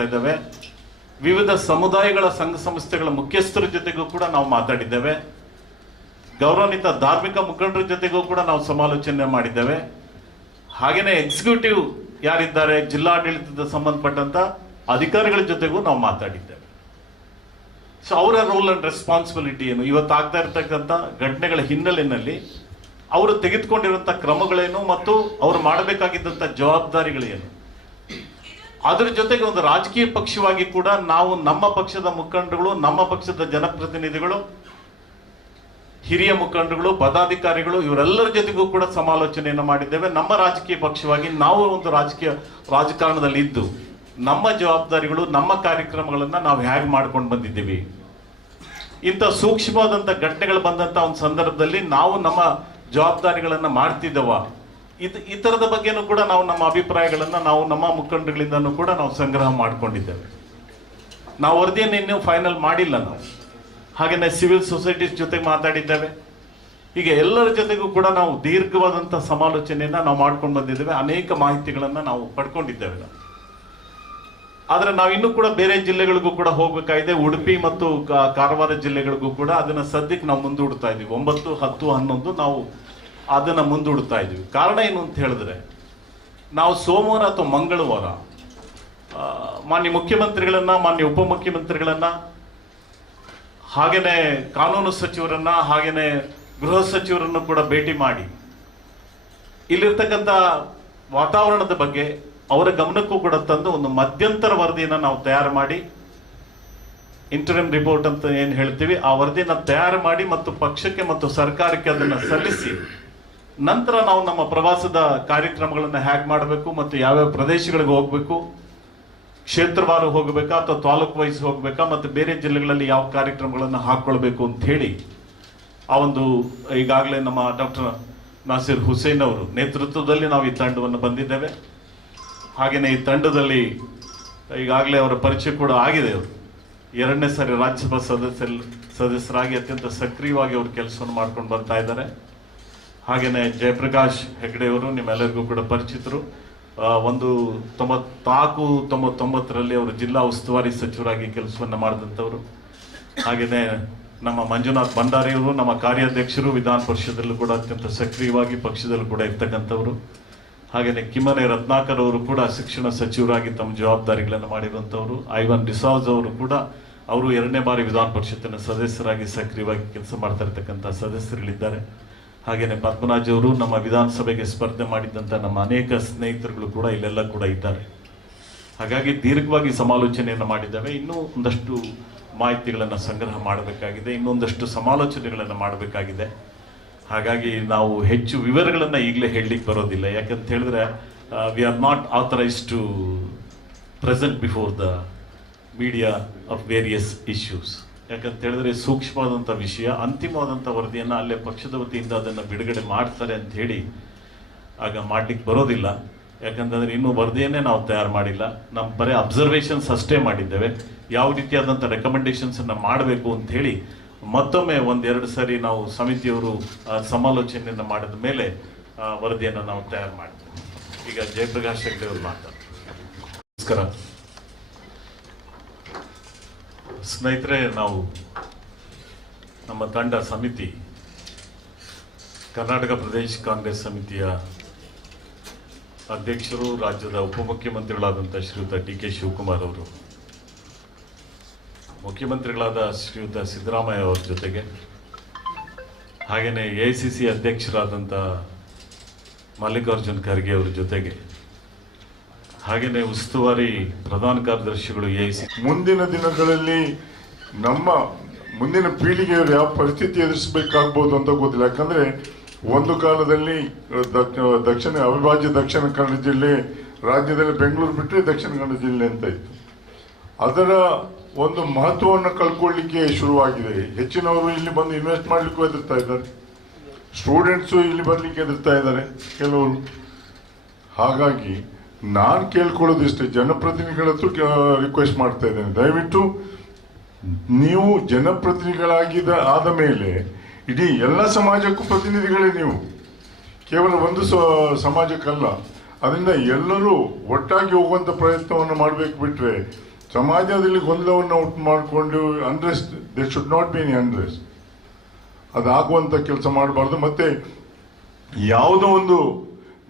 ಮಾಡ್ತಾ ಇದ್ದೇವೆ. ವಿವಿಧ ಸಮುದಾಯಗಳ ಸಂಘ ಸಂಸ್ಥೆಗಳ ಮುಖ್ಯಸ್ಥರ ಜೊತೆಗೂ ಕೂಡ ನಾವು ಮಾತಾಡಿದ್ದೇವೆ. ಗೌರವಾನ್ವಿತ ಧಾರ್ಮಿಕ ಮುಖಂಡರ ಜೊತೆಗೂ ಕೂಡ ನಾವು ಸಮಾಲೋಚನೆ ಮಾಡಿದ್ದೇವೆ. ಹಾಗೆಯೇ ಎಕ್ಸಿಕ್ಯೂಟಿವ್ ಯಾರಿದ್ದಾರೆ, ಜಿಲ್ಲಾಡಳಿತದ ಸಂಬಂಧಪಟ್ಟಂತ ಅಧಿಕಾರಿಗಳ ಜೊತೆಗೂ ನಾವು ಮಾತಾಡಿದ್ದೇವೆ. ಸೊ ಅವರ ರೋಲ್ ಅಂಡ್ ರೆಸ್ಪಾನ್ಸಿಬಿಲಿಟಿ ಏನು, ಇವತ್ತು ಆಗ್ತಾ ಇರತಕ್ಕಂಥ ಘಟನೆಗಳ ಹಿನ್ನೆಲೆಯಲ್ಲಿ ಅವರು ತೆಗೆದುಕೊಂಡಿರುವಂಥ ಕ್ರಮಗಳೇನು ಮತ್ತು ಅವರು ಮಾಡಬೇಕಾಗಿದ್ದಂಥ ಜವಾಬ್ದಾರಿಗಳೇನು, ಅದರ ಜೊತೆಗೆ ಒಂದು ರಾಜಕೀಯ ಪಕ್ಷವಾಗಿ ಕೂಡ ನಾವು ನಮ್ಮ ಪಕ್ಷದ ಮುಖಂಡರುಗಳು, ನಮ್ಮ ಪಕ್ಷದ ಜನಪ್ರತಿನಿಧಿಗಳು, ಹಿರಿಯ ಮುಖಂಡರುಗಳು, ಪದಾಧಿಕಾರಿಗಳು ಇವರೆಲ್ಲರ ಜೊತೆಗೂ ಕೂಡ ಸಮಾಲೋಚನೆಯನ್ನು ಮಾಡಿದ್ದೇವೆ. ನಮ್ಮ ರಾಜಕೀಯ ಪಕ್ಷವಾಗಿ ನಾವು ಒಂದು ರಾಜಕಾರಣದಲ್ಲಿ ಇದ್ದು ನಮ್ಮ ಜವಾಬ್ದಾರಿಗಳು, ನಮ್ಮ ಕಾರ್ಯಕ್ರಮಗಳನ್ನ ನಾವು ಹೇಗೆ ಮಾಡ್ಕೊಂಡು ಬಂದಿದ್ದೀವಿ, ಇಂಥ ಸೂಕ್ಷ್ಮವಾದಂಥ ಘಟನೆಗಳು ಬಂದಂಥ ಒಂದು ಸಂದರ್ಭದಲ್ಲಿ ನಾವು ನಮ್ಮ ಜವಾಬ್ದಾರಿಗಳನ್ನ ಮಾಡ್ತಿದ್ದವ, ಈ ಥರದ ಬಗ್ಗೆನೂ ಕೂಡ ನಾವು ನಮ್ಮ ಅಭಿಪ್ರಾಯಗಳನ್ನ ನಾವು ನಮ್ಮ ಮುಖಂಡರುಗಳಿಂದನೂ ಕೂಡ ನಾವು ಸಂಗ್ರಹ ಮಾಡ್ಕೊಂಡಿದ್ದೇವೆ. ನಾವು ವರದಿಯನ್ನು ಇನ್ನೂ ಫೈನಲ್ ಮಾಡಿಲ್ಲ. ನಾವು ಹಾಗೆಯೇ ಸಿವಿಲ್ ಸೊಸೈಟೀಸ್ ಜೊತೆ ಮಾತಾಡಿದ್ದೇವೆ. ಹೀಗೆ ಎಲ್ಲರ ಜೊತೆಗೂ ಕೂಡ ನಾವು ದೀರ್ಘವಾದಂಥ ಸಮಾಲೋಚನೆಯನ್ನ ನಾವು ಮಾಡ್ಕೊಂಡು ಬಂದಿದ್ದೇವೆ. ಅನೇಕ ಮಾಹಿತಿಗಳನ್ನ ನಾವು ಪಡ್ಕೊಂಡಿದ್ದೇವೆ. ಆದ್ರೆ ನಾವು ಇನ್ನೂ ಕೂಡ ಬೇರೆ ಜಿಲ್ಲೆಗಳಿಗೂ ಕೂಡ ಹೋಗ್ಬೇಕಾಗಿದೆ. ಉಡುಪಿ ಮತ್ತು ಕಾರವಾರ ಜಿಲ್ಲೆಗಳಿಗೂ ಕೂಡ ಅದನ್ನ ಸದ್ಯಕ್ಕೆ ನಾವು ಮುಂದೂಡ್ತಾ ಇದ್ದೀವಿ. 9, 10, 11 ನಾವು ಅದನ್ನ ಮುಂದೂಡ್ತಾ ಇದ್ದೀವಿ. ಕಾರಣ ಏನು ಅಂತ ಹೇಳಿದ್ರೆ, ನಾವು ಸೋಮವಾರ ಅಥವಾ ಮಂಗಳವಾರ ಮಾನ್ಯ ಮುಖ್ಯಮಂತ್ರಿಗಳನ್ನ, ಮಾನ್ಯ ಉಪಮುಖ್ಯಮಂತ್ರಿಗಳನ್ನ, ಹಾಗೇನೆ ಕಾನೂನು ಸಚಿವರನ್ನ, ಹಾಗೇನೆ ಗೃಹ ಸಚಿವರನ್ನು ಕೂಡ ಭೇಟಿ ಮಾಡಿ ಇಲ್ಲಿರ್ತಕ್ಕಂಥ ವಾತಾವರಣದ ಬಗ್ಗೆ ಅವರ ಗಮನಕ್ಕೂ ಕೂಡ ತಂದು ಒಂದು ಮಧ್ಯಂತರ ವರದಿಯನ್ನು ನಾವು ತಯಾರು ಮಾಡಿ, ಇಂಟರಿಮ್ ರಿಪೋರ್ಟ್ ಅಂತ ಏನು ಹೇಳ್ತೀವಿ, ಆ ವರದಿಯನ್ನು ತಯಾರು ಮಾಡಿ ಮತ್ತು ಪಕ್ಷಕ್ಕೆ ಮತ್ತು ಸರ್ಕಾರಕ್ಕೆ ಅದನ್ನು ಸಲ್ಲಿಸಿ, ನಂತರ ನಾವು ನಮ್ಮ ಪ್ರವಾಸದ ಕಾರ್ಯಕ್ರಮಗಳನ್ನು ಹೇಗೆ ಮಾಡಬೇಕು ಮತ್ತು ಯಾವ್ಯಾವ ಪ್ರದೇಶಗಳಿಗೆ ಹೋಗಬೇಕು, ಕ್ಷೇತ್ರವಾರು ಹೋಗಬೇಕಾ ಅಥವಾ ತಾಲೂಕು ವೈಸ್ ಹೋಗಬೇಕಾ ಮತ್ತು ಬೇರೆ ಜಿಲ್ಲೆಗಳಲ್ಲಿ ಯಾವ ಕಾರ್ಯಕ್ರಮಗಳನ್ನು ಹಾಕೊಳ್ಬೇಕು ಅಂತ ಹೇಳಿ ಆ ಒಂದು ಈಗಾಗಲೇ ನಮ್ಮ ಡಾಕ್ಟರ್ ನಾಸಿರ್ ಹುಸೇನ್ ಅವರು ನೇತೃತ್ವದಲ್ಲಿ ನಾವು ಈ ತಂಡವನ್ನು ಬಂದಿದ್ದೇವೆ. ಹಾಗೆಯೇ ಈ ತಂಡದಲ್ಲಿ ಈಗಾಗಲೇ ಅವರ ಪರಿಚಯ ಕೂಡ ಆಗಿದೆ. ಅವರು 2ನೇ ಸಾರಿ ರಾಜ್ಯಸಭಾ ಸದಸ್ಯರಾಗಿ ಅತ್ಯಂತ ಸಕ್ರಿಯವಾಗಿ ಅವರು ಕೆಲಸವನ್ನು ಮಾಡ್ಕೊಂಡು ಬರ್ತಾ ಇದ್ದಾರೆ. ಹಾಗೆಯೇ ಜಯಪ್ರಕಾಶ್ ಹೆಗ್ಡೆ ಅವರು ನಿಮ್ಮೆಲ್ಲರಿಗೂ ಕೂಡ ಪರಿಚಿತರು. 1994-99ರಲ್ಲಿ ಅವರು ಜಿಲ್ಲಾ ಉಸ್ತುವಾರಿ ಸಚಿವರಾಗಿ ಕೆಲಸವನ್ನು ಮಾಡಿದಂಥವರು. ಹಾಗೆಯೇ ನಮ್ಮ ಮಂಜುನಾಥ್ ಭಂಡಾರಿ ಅವರು ನಮ್ಮ ಕಾರ್ಯಾಧ್ಯಕ್ಷರು, ವಿಧಾನ ಪರಿಷತ್ತಲ್ಲೂ ಕೂಡ ಅತ್ಯಂತ ಸಕ್ರಿಯವಾಗಿ ಪಕ್ಷದಲ್ಲೂ ಕೂಡ ಇರ್ತಕ್ಕಂಥವರು. ಹಾಗೆಯೇ ಕಿಮ್ಮನೆ ರತ್ನಾಕರ್ ಅವರು ಕೂಡ ಶಿಕ್ಷಣ ಸಚಿವರಾಗಿ ತಮ್ಮ ಜವಾಬ್ದಾರಿಗಳನ್ನು ಮಾಡಿರುವಂಥವರು. ಐವನ್ ಡಿಸಾಜ್ ಅವರು ಕೂಡ ಅವರು 2ನೇ ಬಾರಿ ವಿಧಾನ ಪರಿಷತ್ತಿನ ಸದಸ್ಯರಾಗಿ ಸಕ್ರಿಯವಾಗಿ ಕೆಲಸ ಮಾಡ್ತಾ ಇರ್ತಕ್ಕಂಥ ಸದಸ್ಯರುಗಳಿದ್ದಾರೆ. ಹಾಗೆಯೇ ಪದ್ಮರಾಜ್ ಅವರು ನಮ್ಮ ವಿಧಾನಸಭೆಗೆ ಸ್ಪರ್ಧೆ ಮಾಡಿದಂಥ ನಮ್ಮ ಅನೇಕ ಸ್ನೇಹಿತರುಗಳು ಕೂಡ ಇಲ್ಲೆಲ್ಲ ಕೂಡ ಇದ್ದಾರೆ. ಹಾಗಾಗಿ ದೀರ್ಘವಾಗಿ ಸಮಾಲೋಚನೆಯನ್ನು ಮಾಡಿದ್ದೇವೆ. ಇನ್ನೂ ಒಂದಷ್ಟು ಮಾಹಿತಿಗಳನ್ನು ಸಂಗ್ರಹ ಮಾಡಬೇಕಾಗಿದೆ, ಇನ್ನೊಂದಷ್ಟು ಸಮಾಲೋಚನೆಗಳನ್ನು ಮಾಡಬೇಕಾಗಿದೆ. ಹಾಗಾಗಿ ನಾವು ಹೆಚ್ಚು ವಿವರಗಳನ್ನು ಈಗಲೇ ಹೇಳಲಿಕ್ಕೆ ಬರೋದಿಲ್ಲ. ಯಾಕಂತ ಹೇಳಿದ್ರೆ we are not authorised to present before the media of various issues. ಯಾಕಂತ ಹೇಳಿದ್ರೆ ಸೂಕ್ಷ್ಮವಾದಂಥ ವಿಷಯ, ಅಂತಿಮವಾದಂಥ ವರದಿಯನ್ನು ಅಲ್ಲೇ ಪಕ್ಷದ ವತಿಯಿಂದ ಅದನ್ನು ಬಿಡುಗಡೆ ಮಾಡ್ತಾರೆ ಅಂತ ಹೇಳಿ ಆಗ ಮಾಡ್ಲಿಕ್ಕೆ ಬರೋದಿಲ್ಲ. ಯಾಕಂತಂದ್ರೆ ಇನ್ನೂ ವರದಿಯನ್ನೇ ನಾವು ತಯಾರು ಮಾಡಿಲ್ಲ. ನಮ್ಮ ಬರೀ ಅಬ್ಸರ್ವೇಷನ್ಸ್ ಅಷ್ಟೇ ಮಾಡಿದ್ದೇವೆ. ಯಾವ ರೀತಿಯಾದಂಥ ರೆಕಮೆಂಡೇಶನ್ಸನ್ನು ಮಾಡಬೇಕು ಅಂತ ಹೇಳಿ ಮತ್ತೊಮ್ಮೆ 1-2 ಸಾರಿ ನಾವು ಸಮಿತಿಯವರು ಸಮಾಲೋಚನೆಯನ್ನು ಮಾಡಿದ ಮೇಲೆ ವರದಿಯನ್ನು ನಾವು ತಯಾರು ಮಾಡ್ತೇವೆ. ಈಗ ಜಯಪ್ರಕಾಶ್ ಹೆಗ್ಡೆ ಅವರು ಮಾತಾಡ್ತಾರೆ. ನಮಸ್ಕಾರ ಸ್ನೇಹಿತರೆ, ನಾವು ನಮ್ಮ ತಂಡ ಸಮಿತಿ ಕರ್ನಾಟಕ ಪ್ರದೇಶ ಕಾಂಗ್ರೆಸ್ ಸಮಿತಿಯ ಅಧ್ಯಕ್ಷರು, ರಾಜ್ಯದ ಉಪಮುಖ್ಯಮಂತ್ರಿಗಳಾದಂಥ ಶ್ರೀಯುತ ಡಿ.ಕೆ. ಶಿವಕುಮಾರ್ ಅವರು, ಮುಖ್ಯಮಂತ್ರಿಗಳಾದ ಶ್ರೀಯುತ ಸಿದ್ದರಾಮಯ್ಯ ಅವರ ಜೊತೆಗೆ, ಹಾಗೆಯೇ AICC ಅಧ್ಯಕ್ಷರಾದಂಥ ಮಲ್ಲಿಕಾರ್ಜುನ್ ಖರ್ಗೆ ಅವರ ಜೊತೆಗೆ, ಹಾಗೆಯೇ ಉಸ್ತುವಾರಿ ಪ್ರಧಾನ ಕಾರ್ಯದರ್ಶಿಗಳು AICC, ಮುಂದಿನ ದಿನಗಳಲ್ಲಿ ನಮ್ಮ ಮುಂದಿನ ಪೀಳಿಗೆಯವರು ಯಾವ ಪರಿಸ್ಥಿತಿ ಎದುರಿಸಬೇಕಾಗ್ಬೋದು ಅಂತ ಗೊತ್ತಿಲ್ಲ. ಯಾಕಂದ್ರೆ ಒಂದು ಕಾಲದಲ್ಲಿ ಅವಿಭಾಜ್ಯ ದಕ್ಷಿಣ ಕನ್ನಡ ಜಿಲ್ಲೆ ರಾಜ್ಯದಲ್ಲಿ ಬೆಂಗಳೂರು ಬಿಟ್ಟರೆ ದಕ್ಷಿಣ ಕನ್ನಡ ಜಿಲ್ಲೆ ಅಂತ ಇತ್ತು. ಅದರ ಒಂದು ಮಹತ್ವವನ್ನು ಕಳ್ಕೊಳ್ಳಿಕ್ಕೆ ಶುರುವಾಗಿದೆ. ಹೆಚ್ಚಿನವರು ಇಲ್ಲಿ ಬಂದು ಇನ್ವೆಸ್ಟ್ ಮಾಡ್ಲಿಕ್ಕೂ ಹೆದರ್ತಾ ಇದ್ದಾರೆ, ಸ್ಟೂಡೆಂಟ್ಸು ಇಲ್ಲಿ ಬರ್ಲಿಕ್ಕೆ ಹೆದರ್ತಾ ಇದ್ದಾರೆ ಕೆಲವರು. ಹಾಗಾಗಿ ನಾನು ಕೇಳ್ಕೊಳ್ಳೋದಿಷ್ಟೇ, ಜನಪ್ರತಿನಿಧಿಗಳ ಹತ್ರ ರಿಕ್ವೆಸ್ಟ್ ಮಾಡ್ತಾ ಇದ್ದೇನೆ, ದಯವಿಟ್ಟು ನೀವು ಆದ ಮೇಲೆ ಇಡೀ ಎಲ್ಲ ಸಮಾಜಕ್ಕೂ ಪ್ರತಿನಿಧಿಗಳೇ. ನೀವು ಕೇವಲ ಒಂದು ಸಮಾಜಕ್ಕಲ್ಲ. ಅದರಿಂದ ಎಲ್ಲರೂ ಒಟ್ಟಾಗಿ ಹೋಗುವಂಥ ಪ್ರಯತ್ನವನ್ನು ಮಾಡಬೇಕು. ಬಿಟ್ಟರೆ ಸಮಾಜದಲ್ಲಿ ಗೊಂದಲವನ್ನು ಉಂಟು ಮಾಡಿಕೊಂಡು unrest, they should not be any unrest. ಅದಾಗುವಂಥ ಕೆಲಸ ಮಾಡಬಾರ್ದು. ಮತ್ತೆ ಯಾವುದೋ ಒಂದು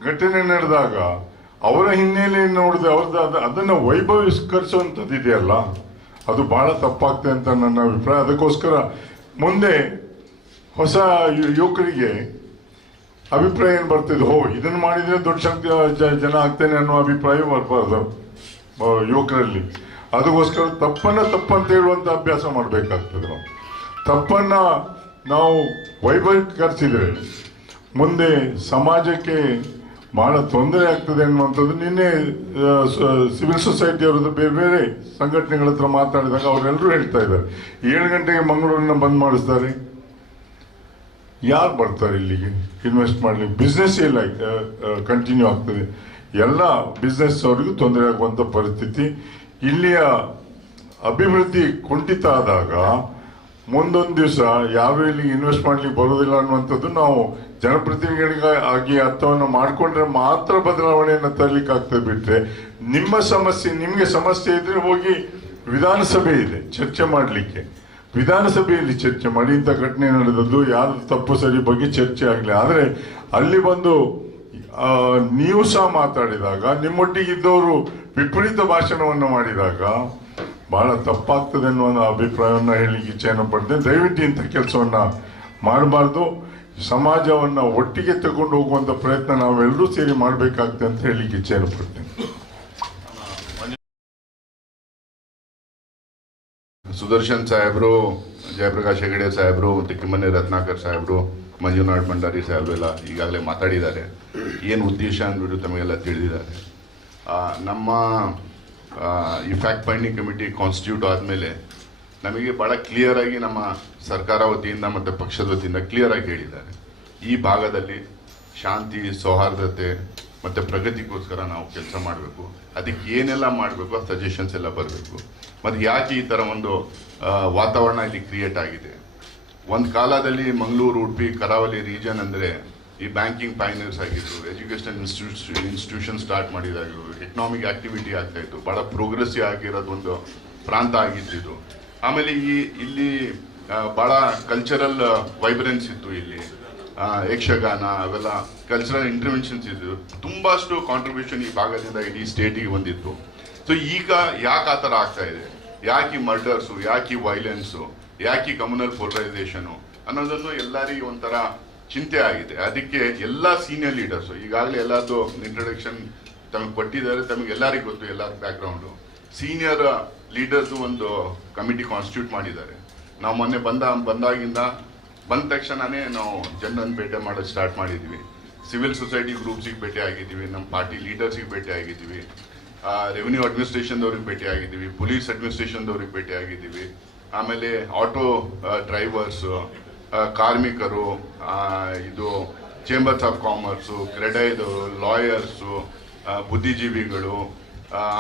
ಘಟನೆ ನಡೆದಾಗ ಅವರ ಹಿನ್ನೆಲೆಯನ್ನು ನೋಡಿದ್ರೆ ಅವ್ರದ್ದು ಅದನ್ನು ವೈಭವೀಕರಿಸುವಂಥದ್ದು ಇದೆಯಲ್ಲ, ಅದು ಬಹಳ ತಪ್ಪಾಗ್ತದೆ ಅಂತ ನನ್ನ ಅಭಿಪ್ರಾಯ. ಅದಕ್ಕೋಸ್ಕರ ಮುಂದೆ ಹೊಸ ಯುವಕರಿಗೆ ಅಭಿಪ್ರಾಯ ಏನು ಬರ್ತಿದೆ, ಇದನ್ನು ಮಾಡಿದರೆ ದೊಡ್ಡ ಜನ ಆಗ್ತೇನೆ ಅನ್ನೋ ಅಭಿಪ್ರಾಯ ಬರಬಾರ್ದು ಯುವಕರಲ್ಲಿ. ಅದಕ್ಕೋಸ್ಕರ ತಪ್ಪಂತ ಹೇಳುವಂಥ ಅಭ್ಯಾಸ ಮಾಡಬೇಕಾಗ್ತದೆ. ನಾವು ತಪ್ಪನ್ನ ನಾವು ವೈಭವೀಕರಿಸಿದರೆ ಮುಂದೆ ಸಮಾಜಕ್ಕೆ ಬಹಳ ತೊಂದರೆ ಆಗ್ತದೆ ಅನ್ನುವಂಥದ್ದು. ನಿನ್ನೆ ಸಿವಿಲ್ ಸೊಸೈಟಿ ಅವರದ್ದು ಬೇರೆ ಬೇರೆ ಸಂಘಟನೆಗಳ ಹತ್ರ ಮಾತಾಡಿದಾಗ ಅವರೆಲ್ಲರೂ ಹೇಳ್ತಾ ಇದ್ದಾರೆ, 7 ಗಂಟೆಗೆ ಮಂಗಳೂರನ್ನ ಬಂದ್ ಮಾಡಿಸ್ತಾರೆ, ಯಾರು ಬರ್ತಾರೆ ಇಲ್ಲಿಗೆ ಇನ್ವೆಸ್ಟ್ ಮಾಡಲಿಕ್ಕೆ? ಬಿಸ್ನೆಸ್ ಇಲ್ಲ ಕಂಟಿನ್ಯೂ ಆಗ್ತದೆ. ಎಲ್ಲ ಬಿಸ್ನೆಸ್ ಅವರಿಗೂ ತೊಂದರೆ ಆಗುವಂಥ ಪರಿಸ್ಥಿತಿ. ಇಲ್ಲಿಯ ಅಭಿವೃದ್ಧಿ ಕುಂಠಿತ ಆದಾಗ ಮುಂದೊಂದು ದಿವಸ ಯಾರು ಇಲ್ಲಿ ಇನ್ವೆಸ್ಟ್ ಮಾಡ್ಲಿಕ್ಕೆ ಬರೋದಿಲ್ಲ ಅನ್ನುವಂಥದ್ದು ನಾವು ಜನಪ್ರತಿನಿಧಿಗಳಿಗಾಗಿ ಅರ್ಥವನ್ನು ಮಾಡಿಕೊಂಡ್ರೆ ಮಾತ್ರ ಬದಲಾವಣೆಯನ್ನು ತರಲಿಕ್ಕೆ ಆಗ್ತದೆ. ಬಿಟ್ರೆ ನಿಮಗೆ ಸಮಸ್ಯೆ ಇದ್ರೆ ಹೋಗಿ ವಿಧಾನಸಭೆ ಇದೆ ಚರ್ಚೆ ಮಾಡಲಿಕ್ಕೆ, ವಿಧಾನಸಭೆಯಲ್ಲಿ ಚರ್ಚೆ ಮಾಡಿ ಇಂಥ ಘಟನೆ ನಡೆದದ್ದು ಯಾರು ತಪ್ಪು ಸರಿ ಬಗ್ಗೆ ಚರ್ಚೆ ಆಗಲಿ. ಆದರೆ ಅಲ್ಲಿ ಬಂದು ನೀವು ಸಹ ಮಾತಾಡಿದಾಗ ನಿಮ್ಮೊಟ್ಟಿಗಿದ್ದವರು ವಿಪರೀತ ಭಾಷಣವನ್ನು ಮಾಡಿದಾಗ ಬಹಳ ತಪ್ಪಾಗ್ತದೆ ಅನ್ನುವ ಅಭಿಪ್ರಾಯವನ್ನು ಹೇಳಲಿಕ್ಕೆ ಇಚ್ಛೆಯನ್ನು ಪಡ್ತೇನೆ. ದಯವಿಟ್ಟು ಇಂಥ ಕೆಲಸವನ್ನ ಮಾಡಬಾರ್ದು. ಸಮಾಜವನ್ನ ಒಟ್ಟಿಗೆ ತಗೊಂಡು ಹೋಗುವಂತ ಪ್ರಯತ್ನ ನಾವೆಲ್ಲರೂ ಸೇರಿ ಮಾಡಬೇಕಾಗ್ತದೆ ಅಂತ ಹೇಳಲಿಕ್ಕೆ ಇಚ್ಛೆಯನ್ನು ಪಡ್ತೇನೆ. ಸುದರ್ಶನ್ ಸಾಹೇಬರು, ಜಯಪ್ರಕಾಶ್ ಹೆಗಡೆ ಸಾಹೇಬರು ಮತ್ತು ಕಿಮ್ಮನೆ ರತ್ನಾಕರ್ ಸಾಹೇಬರು, ಮಂಜುನಾಥ್ ಭಂಡಾರಿ ಸಾಹೇಬರು ಎಲ್ಲ ಈಗಾಗಲೇ ಮಾತಾಡಿದ್ದಾರೆ. ಏನು ಉದ್ದೇಶ ಅಂದ್ಬಿಟ್ಟು ತಮಗೆಲ್ಲ ತಿಳಿದಿದ್ದಾರೆ. ನಮ್ಮ ಈ ಫ್ಯಾಕ್ಟ್ ಫೈಂಡಿಂಗ್ ಕಮಿಟಿ ಕಾನ್ಸ್ಟಿಟ್ಯೂಟ್ ಆದಮೇಲೆ ನಮಗೆ ಭಾಳ ಕ್ಲಿಯರ್ ಆಗಿ ನಮ್ಮ ಸರ್ಕಾರ ವತಿಯಿಂದ ಮತ್ತು ಪಕ್ಷದ ವತಿಯಿಂದ ಕ್ಲಿಯರ್ ಆಗಿ ಹೇಳಿದ್ದಾರೆ, ಈ ಭಾಗದಲ್ಲಿ ಶಾಂತಿ, ಸೌಹಾರ್ದತೆ ಮತ್ತು ಪ್ರಗತಿಗೋಸ್ಕರ ನಾವು ಕೆಲಸ ಮಾಡಬೇಕು. ಅದಕ್ಕೆ ಏನೆಲ್ಲ ಮಾಡಬೇಕು ಆ ಸಜೆಷನ್ಸ್ ಎಲ್ಲ ಬರಬೇಕು. ಮತ್ತು ಯಾಕೆ ಈ ಥರ ಒಂದು ವಾತಾವರಣ ಇಲ್ಲಿ ಕ್ರಿಯೇಟ್ ಆಗಿದೆ? ಒಂದು ಕಾಲದಲ್ಲಿ ಮಂಗಳೂರು, ಉಡುಪಿ, ಕರಾವಳಿ ರೀಜನ್ ಅಂದರೆ ಈ ಬ್ಯಾಂಕಿಂಗ್ ಪೈನರ್ಸ್ ಆಗಿದ್ರು, ಎಜುಕೇಷನಲ್ ಇನ್ಸ್ಟಿಟ್ಯೂಷನ್ ಸ್ಟಾರ್ಟ್ ಮಾಡಿದಾಗಿದ್ರು, ಎಕನಾಮಿಕ್ ಆಕ್ಟಿವಿಟಿ ಆಗ್ತಾ ಇತ್ತು, ಭಾಳ ಪ್ರೋಗ್ರೆಸಿವ್ ಆಗಿರೋದು ಒಂದು ಪ್ರಾಂತ ಆಗಿದ್ದು. ಆಮೇಲೆ ಇಲ್ಲಿ ಭಾಳ ಕಲ್ಚರಲ್ ವೈಬ್ರೆನ್ಸ್ ಇತ್ತು. ಇಲ್ಲಿ ಯಕ್ಷಗಾನ ಅವೆಲ್ಲ ಕಲ್ಚರಲ್ ಇಂಟರ್ವೆನ್ಷನ್ಸ್ ಇದ್ದು, ತುಂಬಷ್ಟು ಕಾಂಟ್ರಿಬ್ಯೂಷನ್ ಈ ಭಾಗದಿಂದ ಇಡೀ ಸ್ಟೇಟಿಗೆ ಬಂದಿತ್ತು. ಸೊ ಈಗ ಯಾಕೆ ಆ ಥರ ಆಗ್ತಾ ಇದೆ? ಯಾಕೆ ಈ ಮರ್ಡರ್ಸು, ಯಾಕೆ ಈ ವೈಲೆನ್ಸು, ಯಾಕೆ ಈ ಕಮ್ಯುನಲ್ ಪೋಲರೈಸೇಷನು ಅನ್ನೋದನ್ನು ಎಲ್ಲರಿಗೂ ಒಂಥರ ಚಿಂತೆ ಆಗಿದೆ. ಅದಕ್ಕೆ ಎಲ್ಲ ಸೀನಿಯರ್ ಲೀಡರ್ಸು ಈಗಾಗಲೇ ಎಲ್ಲರದು ಇಂಟ್ರೊಡಕ್ಷನ್ ತಮಗೆ ಕೊಟ್ಟಿದ್ದಾರೆ, ತಮಗೆ ಎಲ್ಲರಿಗೂ ಗೊತ್ತು, ಎಲ್ಲರ ಬ್ಯಾಕ್ಗ್ರೌಂಡು. ಸೀನಿಯರ್ ಲೀಡರ್ಸು ಒಂದು ಕಮಿಟಿ ಕಾನ್ಸ್ಟಿಟ್ಯೂಟ್ ಮಾಡಿದ್ದಾರೆ. ನಾವು ಮೊನ್ನೆ ಬಂದ ತಕ್ಷಣನೇ ನಾವು ಜನರನ್ನು ಭೇಟಿ ಮಾಡೋದು ಸ್ಟಾರ್ಟ್ ಮಾಡಿದ್ವಿ. ಸಿವಿಲ್ ಸೊಸೈಟಿ ಗ್ರೂಪ್ಸಿಗೆ ಭೇಟಿ ಆಗಿದ್ದೀವಿ, ನಮ್ಮ ಪಾರ್ಟಿ ಲೀಡರ್ಸಿಗೆ ಭೇಟಿ ಆಗಿದ್ದೀವಿ, ರೆವಿನ್ಯೂ ಅಡ್ಮಿನಿಸ್ಟ್ರೇಷನ್ದವ್ರಿಗೆ ಭೇಟಿ ಆಗಿದ್ದೀವಿ, ಪೊಲೀಸ್ ಅಡ್ಮಿನಿಸ್ಟ್ರೇಷನ್ದವ್ರಿಗೆ ಭೇಟಿ ಆಗಿದ್ದೀವಿ, ಆಮೇಲೆ ಆಟೋ ಡ್ರೈವರ್ಸು, ಕಾರ್ಮಿಕರು, ಇದು ಚೇಂಬರ್ಸ್ ಆಫ್ ಕಾಮರ್ಸು, ಕ್ರೆಡೈದವರು, ಲಾಯರ್ಸು, ಬುದ್ಧಿಜೀವಿಗಳು,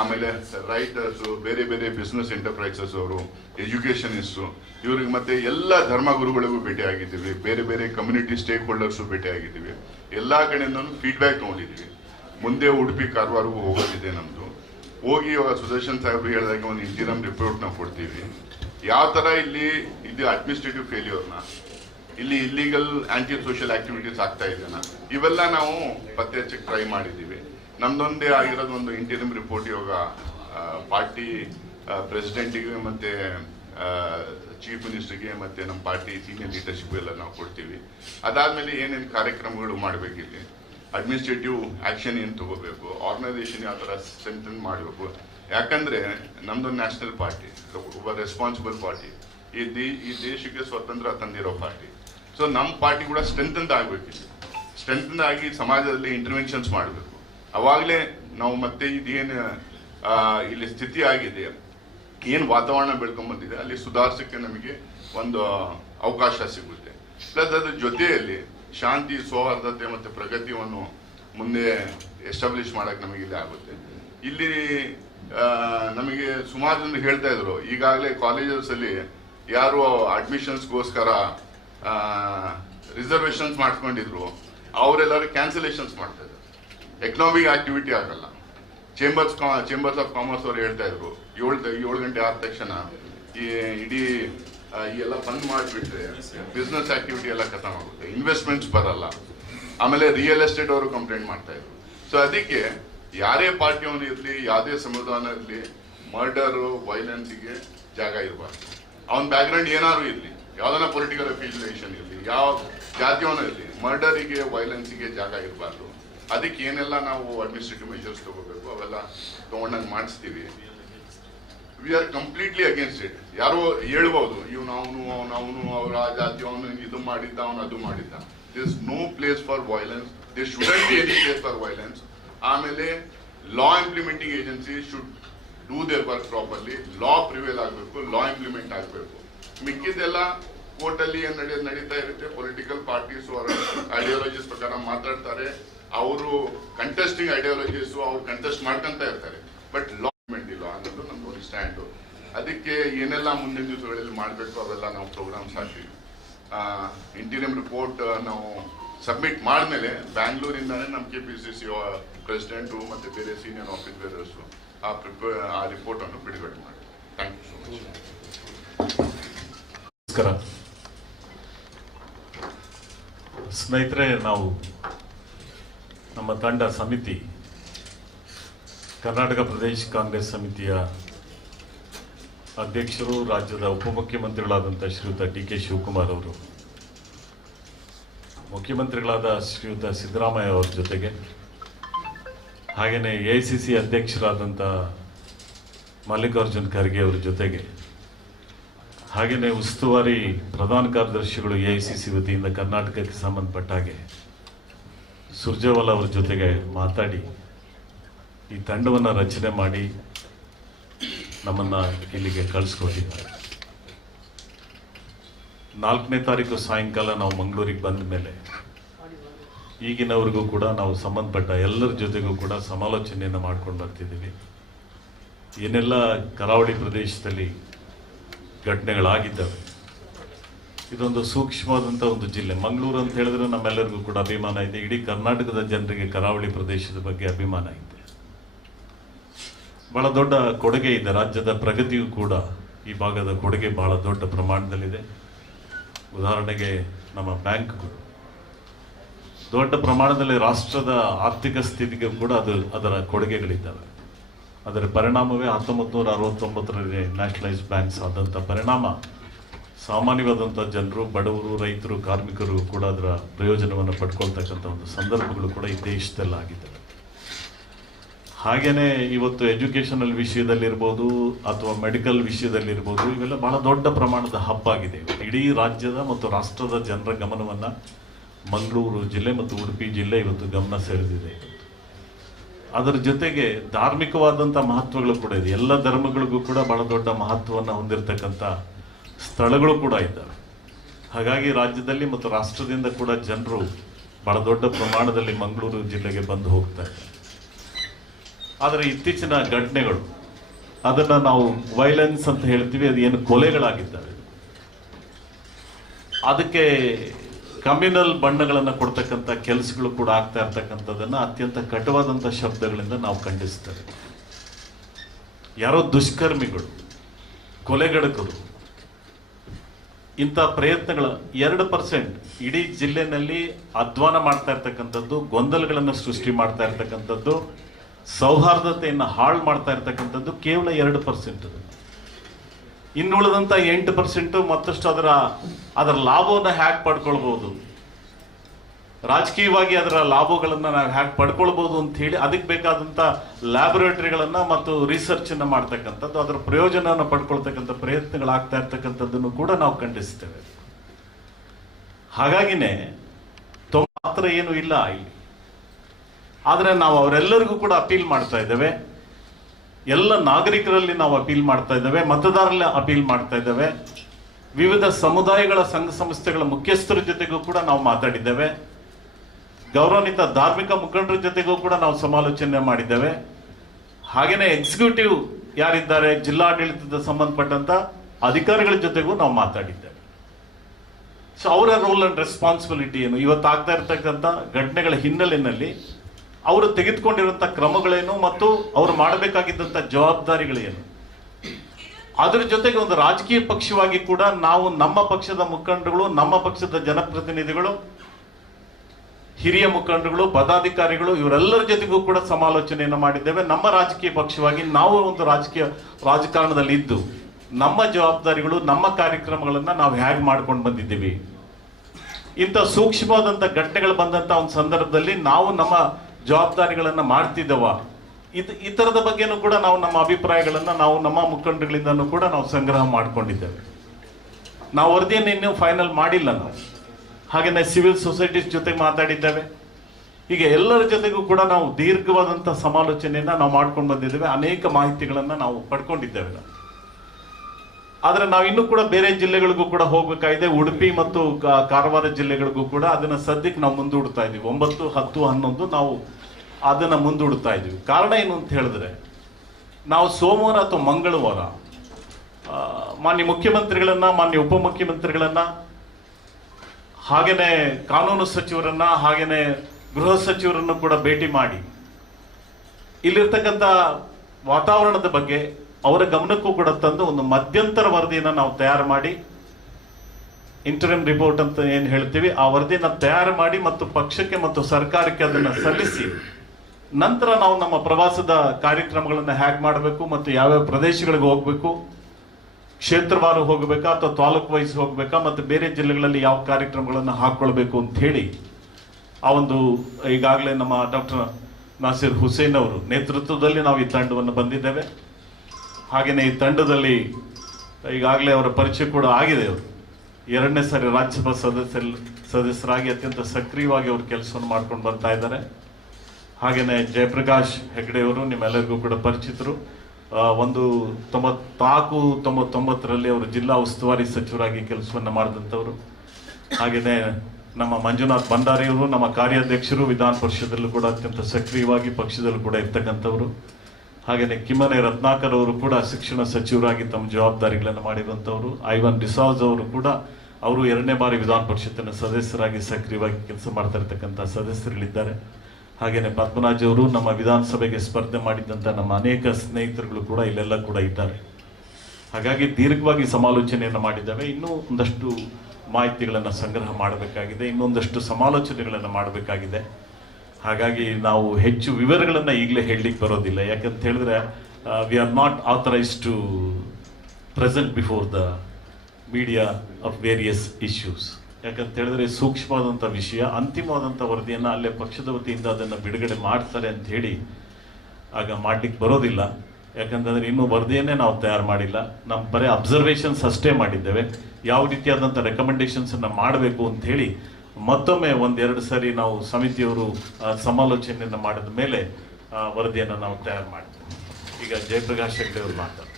ಆಮೇಲೆ ರೈಟರ್ಸು, ಬೇರೆ ಬೇರೆ ಬಿಸ್ನೆಸ್ ಎಂಟರ್ಪ್ರೈಸಸ್ ಅವರು, ಎಜುಕೇಷನಿಸ್ಟು, ಇವ್ರಿಗೆ ಮತ್ತೆ ಎಲ್ಲ ಧರ್ಮಗುರುಗಳಿಗೂ ಭೇಟಿ ಆಗಿದ್ದೀವಿ, ಬೇರೆ ಬೇರೆ ಕಮ್ಯುನಿಟಿ ಸ್ಟೇಕ್ ಹೋಲ್ಡರ್ಸು ಭೇಟಿ ಆಗಿದ್ದೀವಿ. ಎಲ್ಲ ಕಡೆಯಿಂದನೂ ಫೀಡ್ಬ್ಯಾಕ್ ನೋಡಿದ್ದೀವಿ. ಮುಂದೆ ಉಡುಪಿ ಕಾರವಾರಗೂ ಹೋಗೋದಿದೆ ನಮ್ಮದು. ಹೋಗಿ ಇವಾಗ ಸುದರ್ಶನ್ ಸಾಹೇಬ್ರು ಹೇಳಿದಾಗ ಒಂದು ಇಂಟೀರಿಯಂ ರಿಪೋರ್ಟ್ ನಾವು ಕೊಡ್ತೀವಿ. ಯಾವ ಥರ ಇಲ್ಲಿ ಇದು ಅಡ್ಮಿನಿಸ್ಟ್ರೇಟಿವ್ ಫೇಲ್ಯೂರ್ನ, ಇಲ್ಲಿ ಇಲ್ಲಿಗಲ್ ಆಂಟಿ ಸೋಷಿಯಲ್ ಆಕ್ಟಿವಿಟೀಸ್ ಆಗ್ತಾ ಇದೆಯಾ, ಇವೆಲ್ಲ ನಾವು ಪತ್ತೆ ಹಚ್ಚಕ್ಕೆ ಟ್ರೈ ಮಾಡಿದ್ದೀವಿ. ನಮ್ದೊಂದೇ ಆಗಿರೋದು ಒಂದು ಇಂಟೀರಿಯಂ ರಿಪೋರ್ಟ್ ಇವಾಗ ಪಾರ್ಟಿ ಪ್ರೆಸಿಡೆಂಟಿಗೆ ಮತ್ತು ಚೀಫ್ ಮಿನಿಸ್ಟರ್ಗೆ ಮತ್ತು ನಮ್ಮ ಪಾರ್ಟಿ ಸೀನಿಯರ್ ಲೀಡರ್ಶಿಪ್ ಎಲ್ಲ ನಾವು ಕೊಡ್ತೀವಿ. ಅದಾದಮೇಲೆ ಏನೇನು ಕಾರ್ಯಕ್ರಮಗಳು ಮಾಡಬೇಕಿಲ್ಲಿ, ಅಡ್ಮಿನಿಸ್ಟ್ರೇಟಿವ್ ಆ್ಯಕ್ಷನ್ ಏನು ತಗೋಬೇಕು, ಆರ್ಗನೈಸೇಷನ್ ಯಾವ ಥರ ಸ್ಟ್ರೆಂಥನ್ ಮಾಡಬೇಕು. ಯಾಕಂದರೆ ನಮ್ಮದೊಂದು ನ್ಯಾಷನಲ್ ಪಾರ್ಟಿ, ಒಬ್ಬ ರೆಸ್ಪಾನ್ಸಿಬಲ್ ಪಾರ್ಟಿ, ಈ ದೇಶಕ್ಕೆ ಸ್ವತಂತ್ರ ತಂದಿರೋ ಪಾರ್ಟಿ. ಸೊ ನಮ್ಮ ಪಾರ್ಟಿ ಕೂಡ ಸ್ಟ್ರೆಂಥನ್ ಆಗಬೇಕಿದೆ. ಸ್ಟ್ರೆಂಥನ್ ಆಗಿ ಸಮಾಜದಲ್ಲಿ ಇಂಟರ್ವೆನ್ಷನ್ಸ್ ಮಾಡಬೇಕು. ಅವಾಗಲೇ ನಾವು ಮತ್ತೆ ಇದೇನು ಇಲ್ಲಿ ಸ್ಥಿತಿ ಆಗಿದೆ, ಏನು ವಾತಾವರಣ ಬೆಳ್ಕೊಂಬಂದಿದೆ, ಅಲ್ಲಿ ಸುಧಾರಿಸೋಕ್ಕೆ ನಮಗೆ ಒಂದು ಅವಕಾಶ ಸಿಗುತ್ತೆ. ಪ್ಲಸ್ ಅದ್ರ ಜೊತೆಯಲ್ಲಿ ಶಾಂತಿ, ಸೌಹಾರ್ದತೆ ಮತ್ತು ಪ್ರಗತಿಯನ್ನು ಮುಂದೆ ಎಸ್ಟಾಬ್ಲಿಷ್ ಮಾಡೋಕ್ಕೆ ನಮಗೆ ಇಲ್ಲಿ ಆಗುತ್ತೆ. ಇಲ್ಲಿ ನಮಗೆ ಸುಮಾರು ಜನ ಹೇಳ್ತಾ ಇದ್ರು, ಈಗಾಗಲೇ ಕಾಲೇಜಸಲ್ಲಿ ಯಾರು ಅಡ್ಮಿಷನ್ಸ್ಗೋಸ್ಕರ ರಿಸರ್ವೇಷನ್ಸ್ ಮಾಡ್ಕೊಂಡಿದ್ರು ಅವರೆಲ್ಲರೂ ಕ್ಯಾನ್ಸಲೇಷನ್ಸ್ ಮಾಡ್ತಾ ಇದ್ದಾರೆ. ಎಕನಾಮಿಕ್ ಆಕ್ಟಿವಿಟಿ ಆಗಲ್ಲ. ಚೇಂಬರ್ಸ್ ಆಫ್ ಕಾಮರ್ಸ್ ಅವರು ಹೇಳ್ತಾ ಇದ್ರು 7 ಗಂಟೆ ಆದ ತಕ್ಷಣ ಈ ಇಡೀ ಈ ಎಲ್ಲ ಬಂದ್ ಮಾಡಿಬಿಟ್ರೆ ಬಿಸ್ನೆಸ್ ಆಕ್ಟಿವಿಟಿ ಎಲ್ಲ ಖತಮ್ ಆಗುತ್ತೆ, ಇನ್ವೆಸ್ಟ್ಮೆಂಟ್ಸ್ ಬರಲ್ಲ. ಆಮೇಲೆ ರಿಯಲ್ ಎಸ್ಟೇಟ್ ಅವರು ಕಂಪ್ಲೇಂಟ್ ಮಾಡ್ತಾ ಇದ್ರು. ಸೊ ಅದಕ್ಕೆ ಯಾರೇ ಪಾರ್ಟಿಯವನು ಇರಲಿ, ಯಾವುದೇ ಸಮುದಾಯ ಇರಲಿ, ಮರ್ಡರು ವೈಲೆನ್ಸ್ಗೆ ಜಾಗ ಇರಬಾರ್ದು. ಅವನ ಬ್ಯಾಕ್ಗ್ರೌಂಡ್ ಏನಾದ್ರು ಇರಲಿ, ಯಾವ್ದನ್ನ ಪೊಲಿಟಿಕಲ್ ಅಫಿಲಿಯೇಷನ್ ಇರಲಿ, ಯಾವ ಜಾತಿಯವನ ಇರಲಿ, ಮರ್ಡರಿಗೆ ವೈಲೆನ್ಸ್ಗೆ ಜಾಗ ಇರಬಾರ್ದು. ಅದಕ್ಕೆ ಏನೆಲ್ಲ ನಾವು ಅಡ್ಮಿನಿಸ್ಟ್ರೇಟಿವ್ ಮೆಜರ್ಸ್ ತಗೋಬೇಕು ಅವೆಲ್ಲ ತಗೊಂಡಂಗೆ ಮಾಡಿಸ್ತೀವಿ. We are completely against it. ಯಾರೋ ಹೇಳ್ಬೋದು ಅವನು ಅವ್ರ ಆ ಜಾತಿ ಅವನು ಇದು ಮಾಡಿದ್ದ, ಅವನು ಅದು ಮಾಡಿದ್ದ. There is no place for violence, there shouldn't be any place for violence. ಆಮೇಲೆ law implementing agency should do their work properly. Law prevail ಆಗಬೇಕು, ಲಾ ಇಂಪ್ಲಿಮೆಂಟ್ ಆಗಬೇಕು. ಮಿಕ್ಕಿದ್ದೆಲ್ಲ ಕೋರ್ಟಲ್ಲಿ ಏನ್ ನಡೀತಾ ಇರುತ್ತೆ, ಪೊಲಿಟಿಕಲ್ ಪಾರ್ಟೀಸ್ ಅವರ ಐಡಿಯಾಲಜೀಸ್ ಪ್ರಕಾರ ಮಾತಾಡ್ತಾರೆ. ಅವರು ಕಂಟೆಸ್ಟಿಂಗ್ ಐಡಿಯಾಲಜೀಸ್ ಅವ್ರು ಕಂಟೆಸ್ಟ್ ಮಾಡ್ಕೊಂತ ಇರ್ತಾರೆ. ಬಟ್ ಲಾ ಇಲ್ಲ ಅನ್ನೋದು ನಮ್ದು ಒಂದು ಸ್ಟ್ಯಾಂಡು. ಅದಕ್ಕೆ ಏನೆಲ್ಲ ಮುಂದಿನ ದಿವಸಗಳಲ್ಲಿ ಮಾಡಬೇಕು ಅವೆಲ್ಲ ನಾವು ಪ್ರೋಗ್ರಾಮ್ಸ್ ಹಾಕಿವಿ. ಇಂಟೀರಿಯಂ ರಿಪೋರ್ಟ್ ನಾವು ಸಬ್ಮಿಟ್ ಮಾಡಿದ್ಮೇಲೆ ಬ್ಯಾಂಗ್ಳೂರಿಂದಾನೇ ನಮ್ಮ KPCC ಪ್ರೆಸಿಡೆಂಟು ಮತ್ತು ಬೇರೆ ಸೀನಿಯರ್ ಆಫೀಸರ್ಸು ಆ ರಿಪೋರ್ಟ್ ಅನ್ನು ಬಿಡುಗಡೆ ಮಾಡಿ. Thank you so much. ನಮಸ್ಕಾರ ಸ್ನೇಹಿತರೆ, ನಾವು ನಮ್ಮ ತಂಡ ಸಮಿತಿ ಕರ್ನಾಟಕ ಪ್ರದೇಶ ಕಾಂಗ್ರೆಸ್ ಸಮಿತಿಯ ಅಧ್ಯಕ್ಷರು, ರಾಜ್ಯದ ಉಪಮುಖ್ಯಮಂತ್ರಿಗಳಾದಂಥ ಶ್ರೀಯುತ DK ಶಿವಕುಮಾರ್ ಅವರು, ಮುಖ್ಯಮಂತ್ರಿಗಳಾದ ಶ್ರೀಯುತ ಸಿದ್ದರಾಮಯ್ಯ ಅವರ ಜೊತೆಗೆ, ಹಾಗೆಯೇ AICC ಅಧ್ಯಕ್ಷರಾದಂಥ ಮಲ್ಲಿಕಾರ್ಜುನ್ ಖರ್ಗೆ ಅವರ ಜೊತೆಗೆ, ಹಾಗೆಯೇ ಉಸ್ತುವಾರಿ ಪ್ರಧಾನ ಕಾರ್ಯದರ್ಶಿಗಳು AICC ವತಿಯಿಂದ ಕರ್ನಾಟಕಕ್ಕೆ ಸಂಬಂಧಪಟ್ಟ ಹಾಗೆ ಸುರ್ಜೇವಾಲಾ ಅವರ ಜೊತೆಗೆ ಮಾತಾಡಿ ಈ ತಂಡವನ್ನು ರಚನೆ ಮಾಡಿ ನಮ್ಮನ್ನು ಇಲ್ಲಿಗೆ ಕಳಿಸ್ಕೊಟ್ಟಿದ್ದಾರೆ. 4ನೇ ತಾರೀಕು ಸಾಯಂಕಾಲ ನಾವು ಮಂಗಳೂರಿಗೆ ಬಂದ ಮೇಲೆ ಈಗಿನವರೆಗೂ ಕೂಡ ನಾವು ಸಂಬಂಧಪಟ್ಟ ಎಲ್ಲರ ಜೊತೆಗೂ ಕೂಡ ಸಮಾಲೋಚನೆಯನ್ನು ಮಾಡ್ಕೊಂಡು ಬರ್ತಿದ್ದೀವಿ. ಏನೆಲ್ಲ ಕರಾವಳಿ ಪ್ರದೇಶದಲ್ಲಿ ಘಟನೆಗಳಾಗಿದ್ದಾವೆ, ಇದೊಂದು ಸೂಕ್ಷ್ಮವಾದಂಥ ಒಂದು ಜಿಲ್ಲೆ. ಮಂಗಳೂರು ಅಂತ ಹೇಳಿದ್ರೆ ನಮ್ಮೆಲ್ಲರಿಗೂ ಕೂಡ ಅಭಿಮಾನ ಇದೆ. ಇಡೀ ಕರ್ನಾಟಕದ ಜನರಿಗೆ ಕರಾವಳಿ ಪ್ರದೇಶದ ಬಗ್ಗೆ ಅಭಿಮಾನ ಇದೆ. ಬಹಳ ದೊಡ್ಡ ಕೊಡುಗೆ ಇದೆ. ರಾಜ್ಯದ ಪ್ರಗತಿಯೂ ಕೂಡ ಈ ಭಾಗದ ಕೊಡುಗೆ ಬಹಳ ದೊಡ್ಡ ಪ್ರಮಾಣದಲ್ಲಿದೆ. ಉದಾಹರಣೆಗೆ ನಮ್ಮ ಬ್ಯಾಂಕ್ಗಳು ದೊಡ್ಡ ಪ್ರಮಾಣದಲ್ಲಿ ರಾಷ್ಟ್ರದ ಆರ್ಥಿಕ ಸ್ಥಿತಿಗೆ ಕೂಡ ಅದರ ಕೊಡುಗೆಗಳಿದ್ದಾವೆ. ಅದರ ಪರಿಣಾಮವೇ 1969ರಲ್ಲಿ ನ್ಯಾಷನಲೈಸ್ ಬ್ಯಾಂಕ್ಸ್ ಆದಂಥ ಪರಿಣಾಮ ಸಾಮಾನ್ಯವಾದಂಥ ಜನರು, ಬಡವರು, ರೈತರು, ಕಾರ್ಮಿಕರು ಕೂಡ ಅದರ ಪ್ರಯೋಜನವನ್ನು ಪಡ್ಕೊಳ್ತಕ್ಕಂಥ ಒಂದು ಸಂದರ್ಭಗಳು ಕೂಡ ಈ ದೇಶದಲ್ಲಿ ಆಗಿದ್ದಾವೆ. ಹಾಗೆಯೇ ಇವತ್ತು ಎಜುಕೇಷನಲ್ ವಿಷಯದಲ್ಲಿರ್ಬೋದು ಅಥವಾ ಮೆಡಿಕಲ್ ವಿಷಯದಲ್ಲಿರ್ಬೋದು, ಇವೆಲ್ಲ ಬಹಳ ದೊಡ್ಡ ಪ್ರಮಾಣದ ಹಬ್ ಆಗಿದೆ. ಇಡೀ ರಾಜ್ಯದ ಮತ್ತು ರಾಷ್ಟ್ರದ ಜನರ ಗಮನವನ್ನು ಮಂಗಳೂರು ಜಿಲ್ಲೆ ಮತ್ತು ಉಡುಪಿ ಜಿಲ್ಲೆ ಇವತ್ತು ಗಮನ ಸೆಳೆದಿದೆ. ಅದರ ಜೊತೆಗೆ ಧಾರ್ಮಿಕವಾದಂಥ ಮಹತ್ವಗಳು ಕೂಡ ಇದೆ. ಎಲ್ಲ ಧರ್ಮಗಳಿಗೂ ಕೂಡ ಬಹಳ ದೊಡ್ಡ ಮಹತ್ವವನ್ನು ಹೊಂದಿರತಕ್ಕಂಥ ಸ್ಥಳಗಳು ಕೂಡ ಇದ್ದಾವೆ. ಹಾಗಾಗಿ ರಾಜ್ಯದಲ್ಲಿ ಮತ್ತು ರಾಷ್ಟ್ರದಿಂದ ಕೂಡ ಜನರು ಬಹಳ ದೊಡ್ಡ ಪ್ರಮಾಣದಲ್ಲಿ ಮಂಗಳೂರು ಜಿಲ್ಲೆಗೆ ಬಂದು ಹೋಗ್ತಾ ಇದ್ದಾರೆ. ಆದರೆ ಇತ್ತೀಚಿನ ಘಟನೆಗಳು, ಅದನ್ನು ನಾವು ವೈಲೆನ್ಸ್ ಅಂತ ಹೇಳ್ತೀವಿ, ಅದು ಏನು ಕೊಲೆಗಳಾಗಿದ್ದಾವೆ, ಅದಕ್ಕೆ ಕಮ್ಯುನಲ್ ಬಣ್ಣಗಳನ್ನು ಕೊಡ್ತಕ್ಕಂಥ ಕೆಲಸಗಳು ಕೂಡ ಆಗ್ತಾ ಇರ್ತಕ್ಕಂಥದ್ದನ್ನು ಅತ್ಯಂತ ಕಟುವಾದಂಥ ಶಬ್ದಗಳಿಂದ ನಾವು ಖಂಡಿಸ್ತೇವೆ. ಯಾರೋ ದುಷ್ಕರ್ಮಿಗಳು, ಕೊಲೆಗಡಕರು, ಇಂಥ ಪ್ರಯತ್ನಗಳ 2% ಇಡೀ ಜಿಲ್ಲೆನಲ್ಲಿ ಅಧ್ವಾನ ಮಾಡ್ತಾ ಇರ್ತಕ್ಕಂಥದ್ದು, ಗೊಂದಲಗಳನ್ನು ಸೃಷ್ಟಿ ಮಾಡ್ತಾ ಇರ್ತಕ್ಕಂಥದ್ದು, ಸೌಹಾರ್ದತೆಯನ್ನು ಹಾಳು ಮಾಡ್ತಾ ಇರ್ತಕ್ಕಂಥದ್ದು ಕೇವಲ 2%. ಇನ್ನುಳಿದಂಥ 8% ಮತ್ತಷ್ಟು ಅದರ ಲಾಭವನ್ನು ಹ್ಯಾಕ್ ಪಡ್ಕೊಳ್ಬಹುದು, ರಾಜಕೀಯವಾಗಿ ಅದರ ಲಾಭಗಳನ್ನು ನಾವು ಹ್ಯಾಕ್ ಪಡ್ಕೊಳ್ಬಹುದು ಅಂತ ಹೇಳಿ ಅದಕ್ಕೆ ಬೇಕಾದಂಥ ಲ್ಯಾಬೊರೇಟರಿಗಳನ್ನು ಮತ್ತು ರಿಸರ್ಚನ್ನು ಮಾಡ್ತಕ್ಕಂಥದ್ದು, ಅದರ ಪ್ರಯೋಜನವನ್ನು ಪಡ್ಕೊಳ್ತಕ್ಕಂಥ ಪ್ರಯತ್ನಗಳಾಗ್ತಾ ಇರ್ತಕ್ಕಂಥದ್ದನ್ನು ಕೂಡ ನಾವು ಖಂಡಿಸ್ತೇವೆ. ಹಾಗಾಗಿನೇ ಮಾತ್ರ ಏನು ಇಲ್ಲ ಇಲ್ಲಿ. ಆದರೆ ನಾವು ಅವರೆಲ್ಲರಿಗೂ ಕೂಡ ಅಪೀಲ್ ಮಾಡ್ತಾ ಇದ್ದೇವೆ. ಎಲ್ಲ ನಾಗರಿಕರಲ್ಲಿ ನಾವು ಅಪೀಲ್ ಮಾಡ್ತಾ ಇದ್ದೇವೆ, ಮತದಾರರಲ್ಲಿ ಅಪೀಲ್ ಮಾಡ್ತಾ ಇದ್ದೇವೆ. ವಿವಿಧ ಸಮುದಾಯಗಳ ಸಂಘ ಸಂಸ್ಥೆಗಳ ಮುಖ್ಯಸ್ಥರ ಜೊತೆಗೂ ಕೂಡ ನಾವು ಮಾತಾಡಿದ್ದೇವೆ. ಗೌರವಾನ್ವಿತ ಧಾರ್ಮಿಕ ಮುಖಂಡರ ಜೊತೆಗೂ ಕೂಡ ನಾವು ಸಮಾಲೋಚನೆ ಮಾಡಿದ್ದೇವೆ. ಹಾಗೆಯೇ ಎಕ್ಸಿಕ್ಯೂಟಿವ್ ಯಾರಿದ್ದಾರೆ, ಜಿಲ್ಲಾಡಳಿತದ ಸಂಬಂಧಪಟ್ಟಂತ ಅಧಿಕಾರಿಗಳ ಜೊತೆಗೂ ನಾವು ಮಾತಾಡಿದ್ದೇವೆ. ಸೊ ಅವರ ರೋಲ್ ಅಂಡ್ ರೆಸ್ಪಾನ್ಸಿಬಿಲಿಟಿ ಏನು, ಇವತ್ತಾಗ್ತಾ ಇರ್ತಕ್ಕಂಥ ಘಟನೆಗಳ ಹಿನ್ನೆಲೆಯಲ್ಲಿ ಅವರು ತೆಗೆದುಕೊಂಡಿರುವಂಥ ಕ್ರಮಗಳೇನು ಮತ್ತು ಅವರು ಮಾಡಬೇಕಾಗಿದ್ದಂಥ ಜವಾಬ್ದಾರಿಗಳೇನು, ಅದರ ಜೊತೆಗೆ ಒಂದು ರಾಜಕೀಯ ಪಕ್ಷವಾಗಿ ಕೂಡ ನಾವು ನಮ್ಮ ಪಕ್ಷದ ಮುಖಂಡರುಗಳು, ನಮ್ಮ ಪಕ್ಷದ ಜನಪ್ರತಿನಿಧಿಗಳು, ಹಿರಿಯ ಮುಖಂಡರುಗಳು, ಪದಾಧಿಕಾರಿಗಳು ಇವರೆಲ್ಲರ ಜೊತೆಗೂ ಕೂಡ ಸಮಾಲೋಚನೆಯನ್ನು ಮಾಡಿದ್ದೇವೆ. ನಮ್ಮ ರಾಜಕೀಯ ಪಕ್ಷವಾಗಿ ನಾವು ಒಂದು ರಾಜಕಾರಣದಲ್ಲಿ ಇದ್ದು ನಮ್ಮ ಜವಾಬ್ದಾರಿಗಳು, ನಮ್ಮ ಕಾರ್ಯಕ್ರಮಗಳನ್ನ ನಾವು ಹೇಗೆ ಮಾಡ್ಕೊಂಡು ಬಂದಿದ್ದೀವಿ, ಇಂಥ ಸೂಕ್ಷ್ಮವಾದಂಥ ಘಟನೆಗಳು ಬಂದಂಥ ಒಂದು ಸಂದರ್ಭದಲ್ಲಿ ನಾವು ನಮ್ಮ ಜವಾಬ್ದಾರಿಗಳನ್ನ ಮಾಡ್ತಿದ್ದವ, ಈ ತರದ ಬಗ್ಗೆನೂ ಕೂಡ ನಾವು ನಮ್ಮ ಅಭಿಪ್ರಾಯಗಳನ್ನ ನಾವು ನಮ್ಮ ಮುಖಂಡರುಗಳಿಂದನೂ ಕೂಡ ನಾವು ಸಂಗ್ರಹ ಮಾಡ್ಕೊಂಡಿದ್ದೇವೆ. ನಾವು ವರದಿಯನ್ನು ಇನ್ನೂ ಫೈನಲ್ ಮಾಡಿಲ್ಲ. ನಾವು ಹಾಗೆಯೇ ಸಿವಿಲ್ ಸೊಸೈಟೀಸ್ ಜೊತೆ ಮಾತಾಡಿದ್ದೇವೆ. ಹೀಗೆ ಎಲ್ಲರ ಜೊತೆಗೂ ಕೂಡ ನಾವು ದೀರ್ಘವಾದಂಥ ಸಮಾಲೋಚನೆಯನ್ನ ನಾವು ಮಾಡ್ಕೊಂಡು ಬಂದಿದ್ದೇವೆ. ಅನೇಕ ಮಾಹಿತಿಗಳನ್ನ ನಾವು ಪಡ್ಕೊಂಡಿದ್ದೇವೆ. ಆದ್ರೆ ನಾವು ಇನ್ನೂ ಕೂಡ ಬೇರೆ ಜಿಲ್ಲೆಗಳಿಗೂ ಕೂಡ ಹೋಗ್ಬೇಕಾಗಿದೆ. ಉಡುಪಿ ಮತ್ತು ಕಾರವಾರ ಜಿಲ್ಲೆಗಳಿಗೂ ಕೂಡ ಅದನ್ನ ಸದ್ಯಕ್ಕೆ ನಾವು ಮುಂದೂಡ್ತಾ ಇದ್ದೀವಿ. 9, 10, 11 ನಾವು ಅದನ್ನ ಮುಂದೂಡ್ತಾ ಇದ್ದೀವಿ. ಕಾರಣ ಏನು ಅಂತ ಹೇಳಿದ್ರೆ, ನಾವು ಸೋಮವಾರ ಅಥವಾ ಮಂಗಳವಾರ ಮಾನ್ಯ ಮುಖ್ಯಮಂತ್ರಿಗಳನ್ನ, ಮಾನ್ಯ ಉಪಮುಖ್ಯಮಂತ್ರಿಗಳನ್ನ, ಹಾಗೇನೆ ಕಾನೂನು ಸಚಿವರನ್ನ, ಹಾಗೇನೆ ಗೃಹ ಸಚಿವರನ್ನು ಕೂಡ ಭೇಟಿ ಮಾಡಿ ಇಲ್ಲಿರ್ತಕ್ಕಂಥ ವಾತಾವರಣದ ಬಗ್ಗೆ ಅವರ ಗಮನಕ್ಕೂ ಕೂಡ ತಂದು ಒಂದು ಮಧ್ಯಂತರ ವರದಿಯನ್ನು ನಾವು ತಯಾರು ಮಾಡಿ, ಇಂಟರಿಮ್ ರಿಪೋರ್ಟ್ ಅಂತ ಏನು ಹೇಳ್ತೀವಿ, ಆ ವರದಿಯನ್ನು ತಯಾರು ಮಾಡಿ ಮತ್ತು ಪಕ್ಷಕ್ಕೆ ಮತ್ತು ಸರ್ಕಾರಕ್ಕೆ ಅದನ್ನು ಸಲ್ಲಿಸಿ, ನಂತರ ನಾವು ನಮ್ಮ ಪ್ರವಾಸದ ಕಾರ್ಯಕ್ರಮಗಳನ್ನು ಹೇಗೆ ಮಾಡಬೇಕು ಮತ್ತು ಯಾವ್ಯಾವ ಪ್ರದೇಶಗಳಿಗೆ ಹೋಗ್ಬೇಕು, ಕ್ಷೇತ್ರವಾರ ಹೋಗಬೇಕಾ ಅಥವಾ ತಾಲೂಕು ವೈಸ್ ಹೋಗ್ಬೇಕಾ ಮತ್ತು ಬೇರೆ ಜಿಲ್ಲೆಗಳಲ್ಲಿ ಯಾವ ಕಾರ್ಯಕ್ರಮಗಳನ್ನು ಹಾಕೊಳ್ಬೇಕು ಅಂತ ಹೇಳಿ ಆ ಒಂದು ಈಗಾಗಲೇ ನಮ್ಮ ಡಾಕ್ಟರ್ ನಾಸಿರ್ ಹುಸೇನ್ ಅವರು ನೇತೃತ್ವದಲ್ಲಿ ನಾವು ಈ ತಂಡವನ್ನು ಬಂದಿದ್ದೇವೆ. ಹಾಗೆಯೇ ಈ ತಂಡದಲ್ಲಿ ಈಗಾಗಲೇ ಅವರ ಪರಿಚಯ ಕೂಡ ಆಗಿದೆ. ಅವರು 2ನೇ ಸಾರಿ ರಾಜ್ಯಸಭಾ ಸದಸ್ಯರಾಗಿ ಅತ್ಯಂತ ಸಕ್ರಿಯವಾಗಿ ಅವರು ಕೆಲಸವನ್ನು ಮಾಡ್ಕೊಂಡು ಬರ್ತಾ ಇದ್ದಾರೆ. ಹಾಗೆಯೇ ಜಯಪ್ರಕಾಶ್ ಹೆಗಡೆ ಅವರು ನಿಮ್ಮೆಲ್ಲರಿಗೂ ಕೂಡ ಪರಿಚಿತರು. 1994-99ರಲ್ಲಿ ಅವರು ಜಿಲ್ಲಾ ಉಸ್ತುವಾರಿ ಸಚಿವರಾಗಿ ಕೆಲಸವನ್ನು ಮಾಡಿದಂಥವರು. ಹಾಗೆಯೇ ನಮ್ಮ ಮಂಜುನಾಥ್ ಭಂಡಾರಿ ಅವರು ನಮ್ಮ ಕಾರ್ಯಾಧ್ಯಕ್ಷರು, ವಿಧಾನ ಪರಿಷತ್ತಲ್ಲೂ ಕೂಡ ಅತ್ಯಂತ ಸಕ್ರಿಯವಾಗಿ ಪಕ್ಷದಲ್ಲೂ ಕೂಡ ಇರ್ತಕ್ಕಂಥವರು. ಹಾಗೆಯೇ ಕಿಮ್ಮನೆ ರತ್ನಾಕರ್ ಅವರು ಕೂಡ ಶಿಕ್ಷಣ ಸಚಿವರಾಗಿ ತಮ್ಮ ಜವಾಬ್ದಾರಿಗಳನ್ನು ಮಾಡಿರುವಂಥವರು. ಐವನ್ ಡಿಸಾಜ್ ಅವರು ಕೂಡ ಅವರು 2ನೇ ಬಾರಿ ವಿಧಾನ ಪರಿಷತ್ತಿನ ಸದಸ್ಯರಾಗಿ ಸಕ್ರಿಯವಾಗಿ ಕೆಲಸ ಮಾಡ್ತಾ ಇರ್ತಕ್ಕಂಥ ಸದಸ್ಯರುಗಳಿದ್ದಾರೆ. ಹಾಗೆಯೇ ಪದ್ಮರಾಜ್ ಅವರು ನಮ್ಮ ವಿಧಾನಸಭೆಗೆ ಸ್ಪರ್ಧೆ ಮಾಡಿದ್ದಂಥ ನಮ್ಮ ಅನೇಕ ಸ್ನೇಹಿತರುಗಳು ಕೂಡ ಇಲ್ಲೆಲ್ಲ ಕೂಡ ಇದ್ದಾರೆ. ಹಾಗಾಗಿ ದೀರ್ಘವಾಗಿ ಸಮಾಲೋಚನೆಯನ್ನು ಮಾಡಿದ್ದೇವೆ. ಇನ್ನೂ ಒಂದಷ್ಟು ಮಾಹಿತಿಗಳನ್ನು ಸಂಗ್ರಹ ಮಾಡಬೇಕಾಗಿದೆ, ಇನ್ನೊಂದಷ್ಟು ಸಮಾಲೋಚನೆಗಳನ್ನು ಮಾಡಬೇಕಾಗಿದೆ. ಹಾಗಾಗಿ ನಾವು ಹೆಚ್ಚು ವಿವರಗಳನ್ನು ಈಗಲೇ ಹೇಳಲಿಕ್ಕೆ ಬರೋದಿಲ್ಲ. ಯಾಕಂತ ಹೇಳಿದ್ರೆ we are not authorise to present before the media of various issues. ಯಾಕಂತ ಹೇಳಿದ್ರೆ ಸೂಕ್ಷ್ಮವಾದಂಥ ವಿಷಯ, ಅಂತಿಮವಾದಂಥ ವರದಿಯನ್ನು ಅಲ್ಲೇ ಪಕ್ಷದ ವತಿಯಿಂದ ಅದನ್ನು ಬಿಡುಗಡೆ ಮಾಡ್ತಾರೆ ಅಂತ ಹೇಳಿ ಆಗ ಮಾಡ್ಲಿಕ್ಕೆ ಬರೋದಿಲ್ಲ. ಯಾಕಂತಂದ್ರೆ ಇನ್ನೂ ವರದಿಯನ್ನೇ ನಾವು ತಯಾರು ಮಾಡಿಲ್ಲ. ನಮ್ಮ ಬರೀ ಅಬ್ಸರ್ವೇಷನ್ಸ್ ಅಷ್ಟೇ ಮಾಡಿದ್ದೇವೆ. ಯಾವ ರೀತಿಯಾದಂಥ ರೆಕಮೆಂಡೇಶನ್ಸನ್ನು ಮಾಡಬೇಕು ಅಂತ ಹೇಳಿ ಮತ್ತೊಮ್ಮೆ 1-2 ಸಾರಿ ನಾವು ಸಮಿತಿಯವರು ಸಮಾಲೋಚನೆಯನ್ನು ಮಾಡಿದ ಮೇಲೆ ವರದಿಯನ್ನು ನಾವು ತಯಾರು ಮಾಡ್ತೇವೆ. ಈಗ ಜಯಪ್ರಕಾಶ್ ಹೆಗ್ಡೆ ಅವರು ಮಾತಾಡ್ತಾರೆ.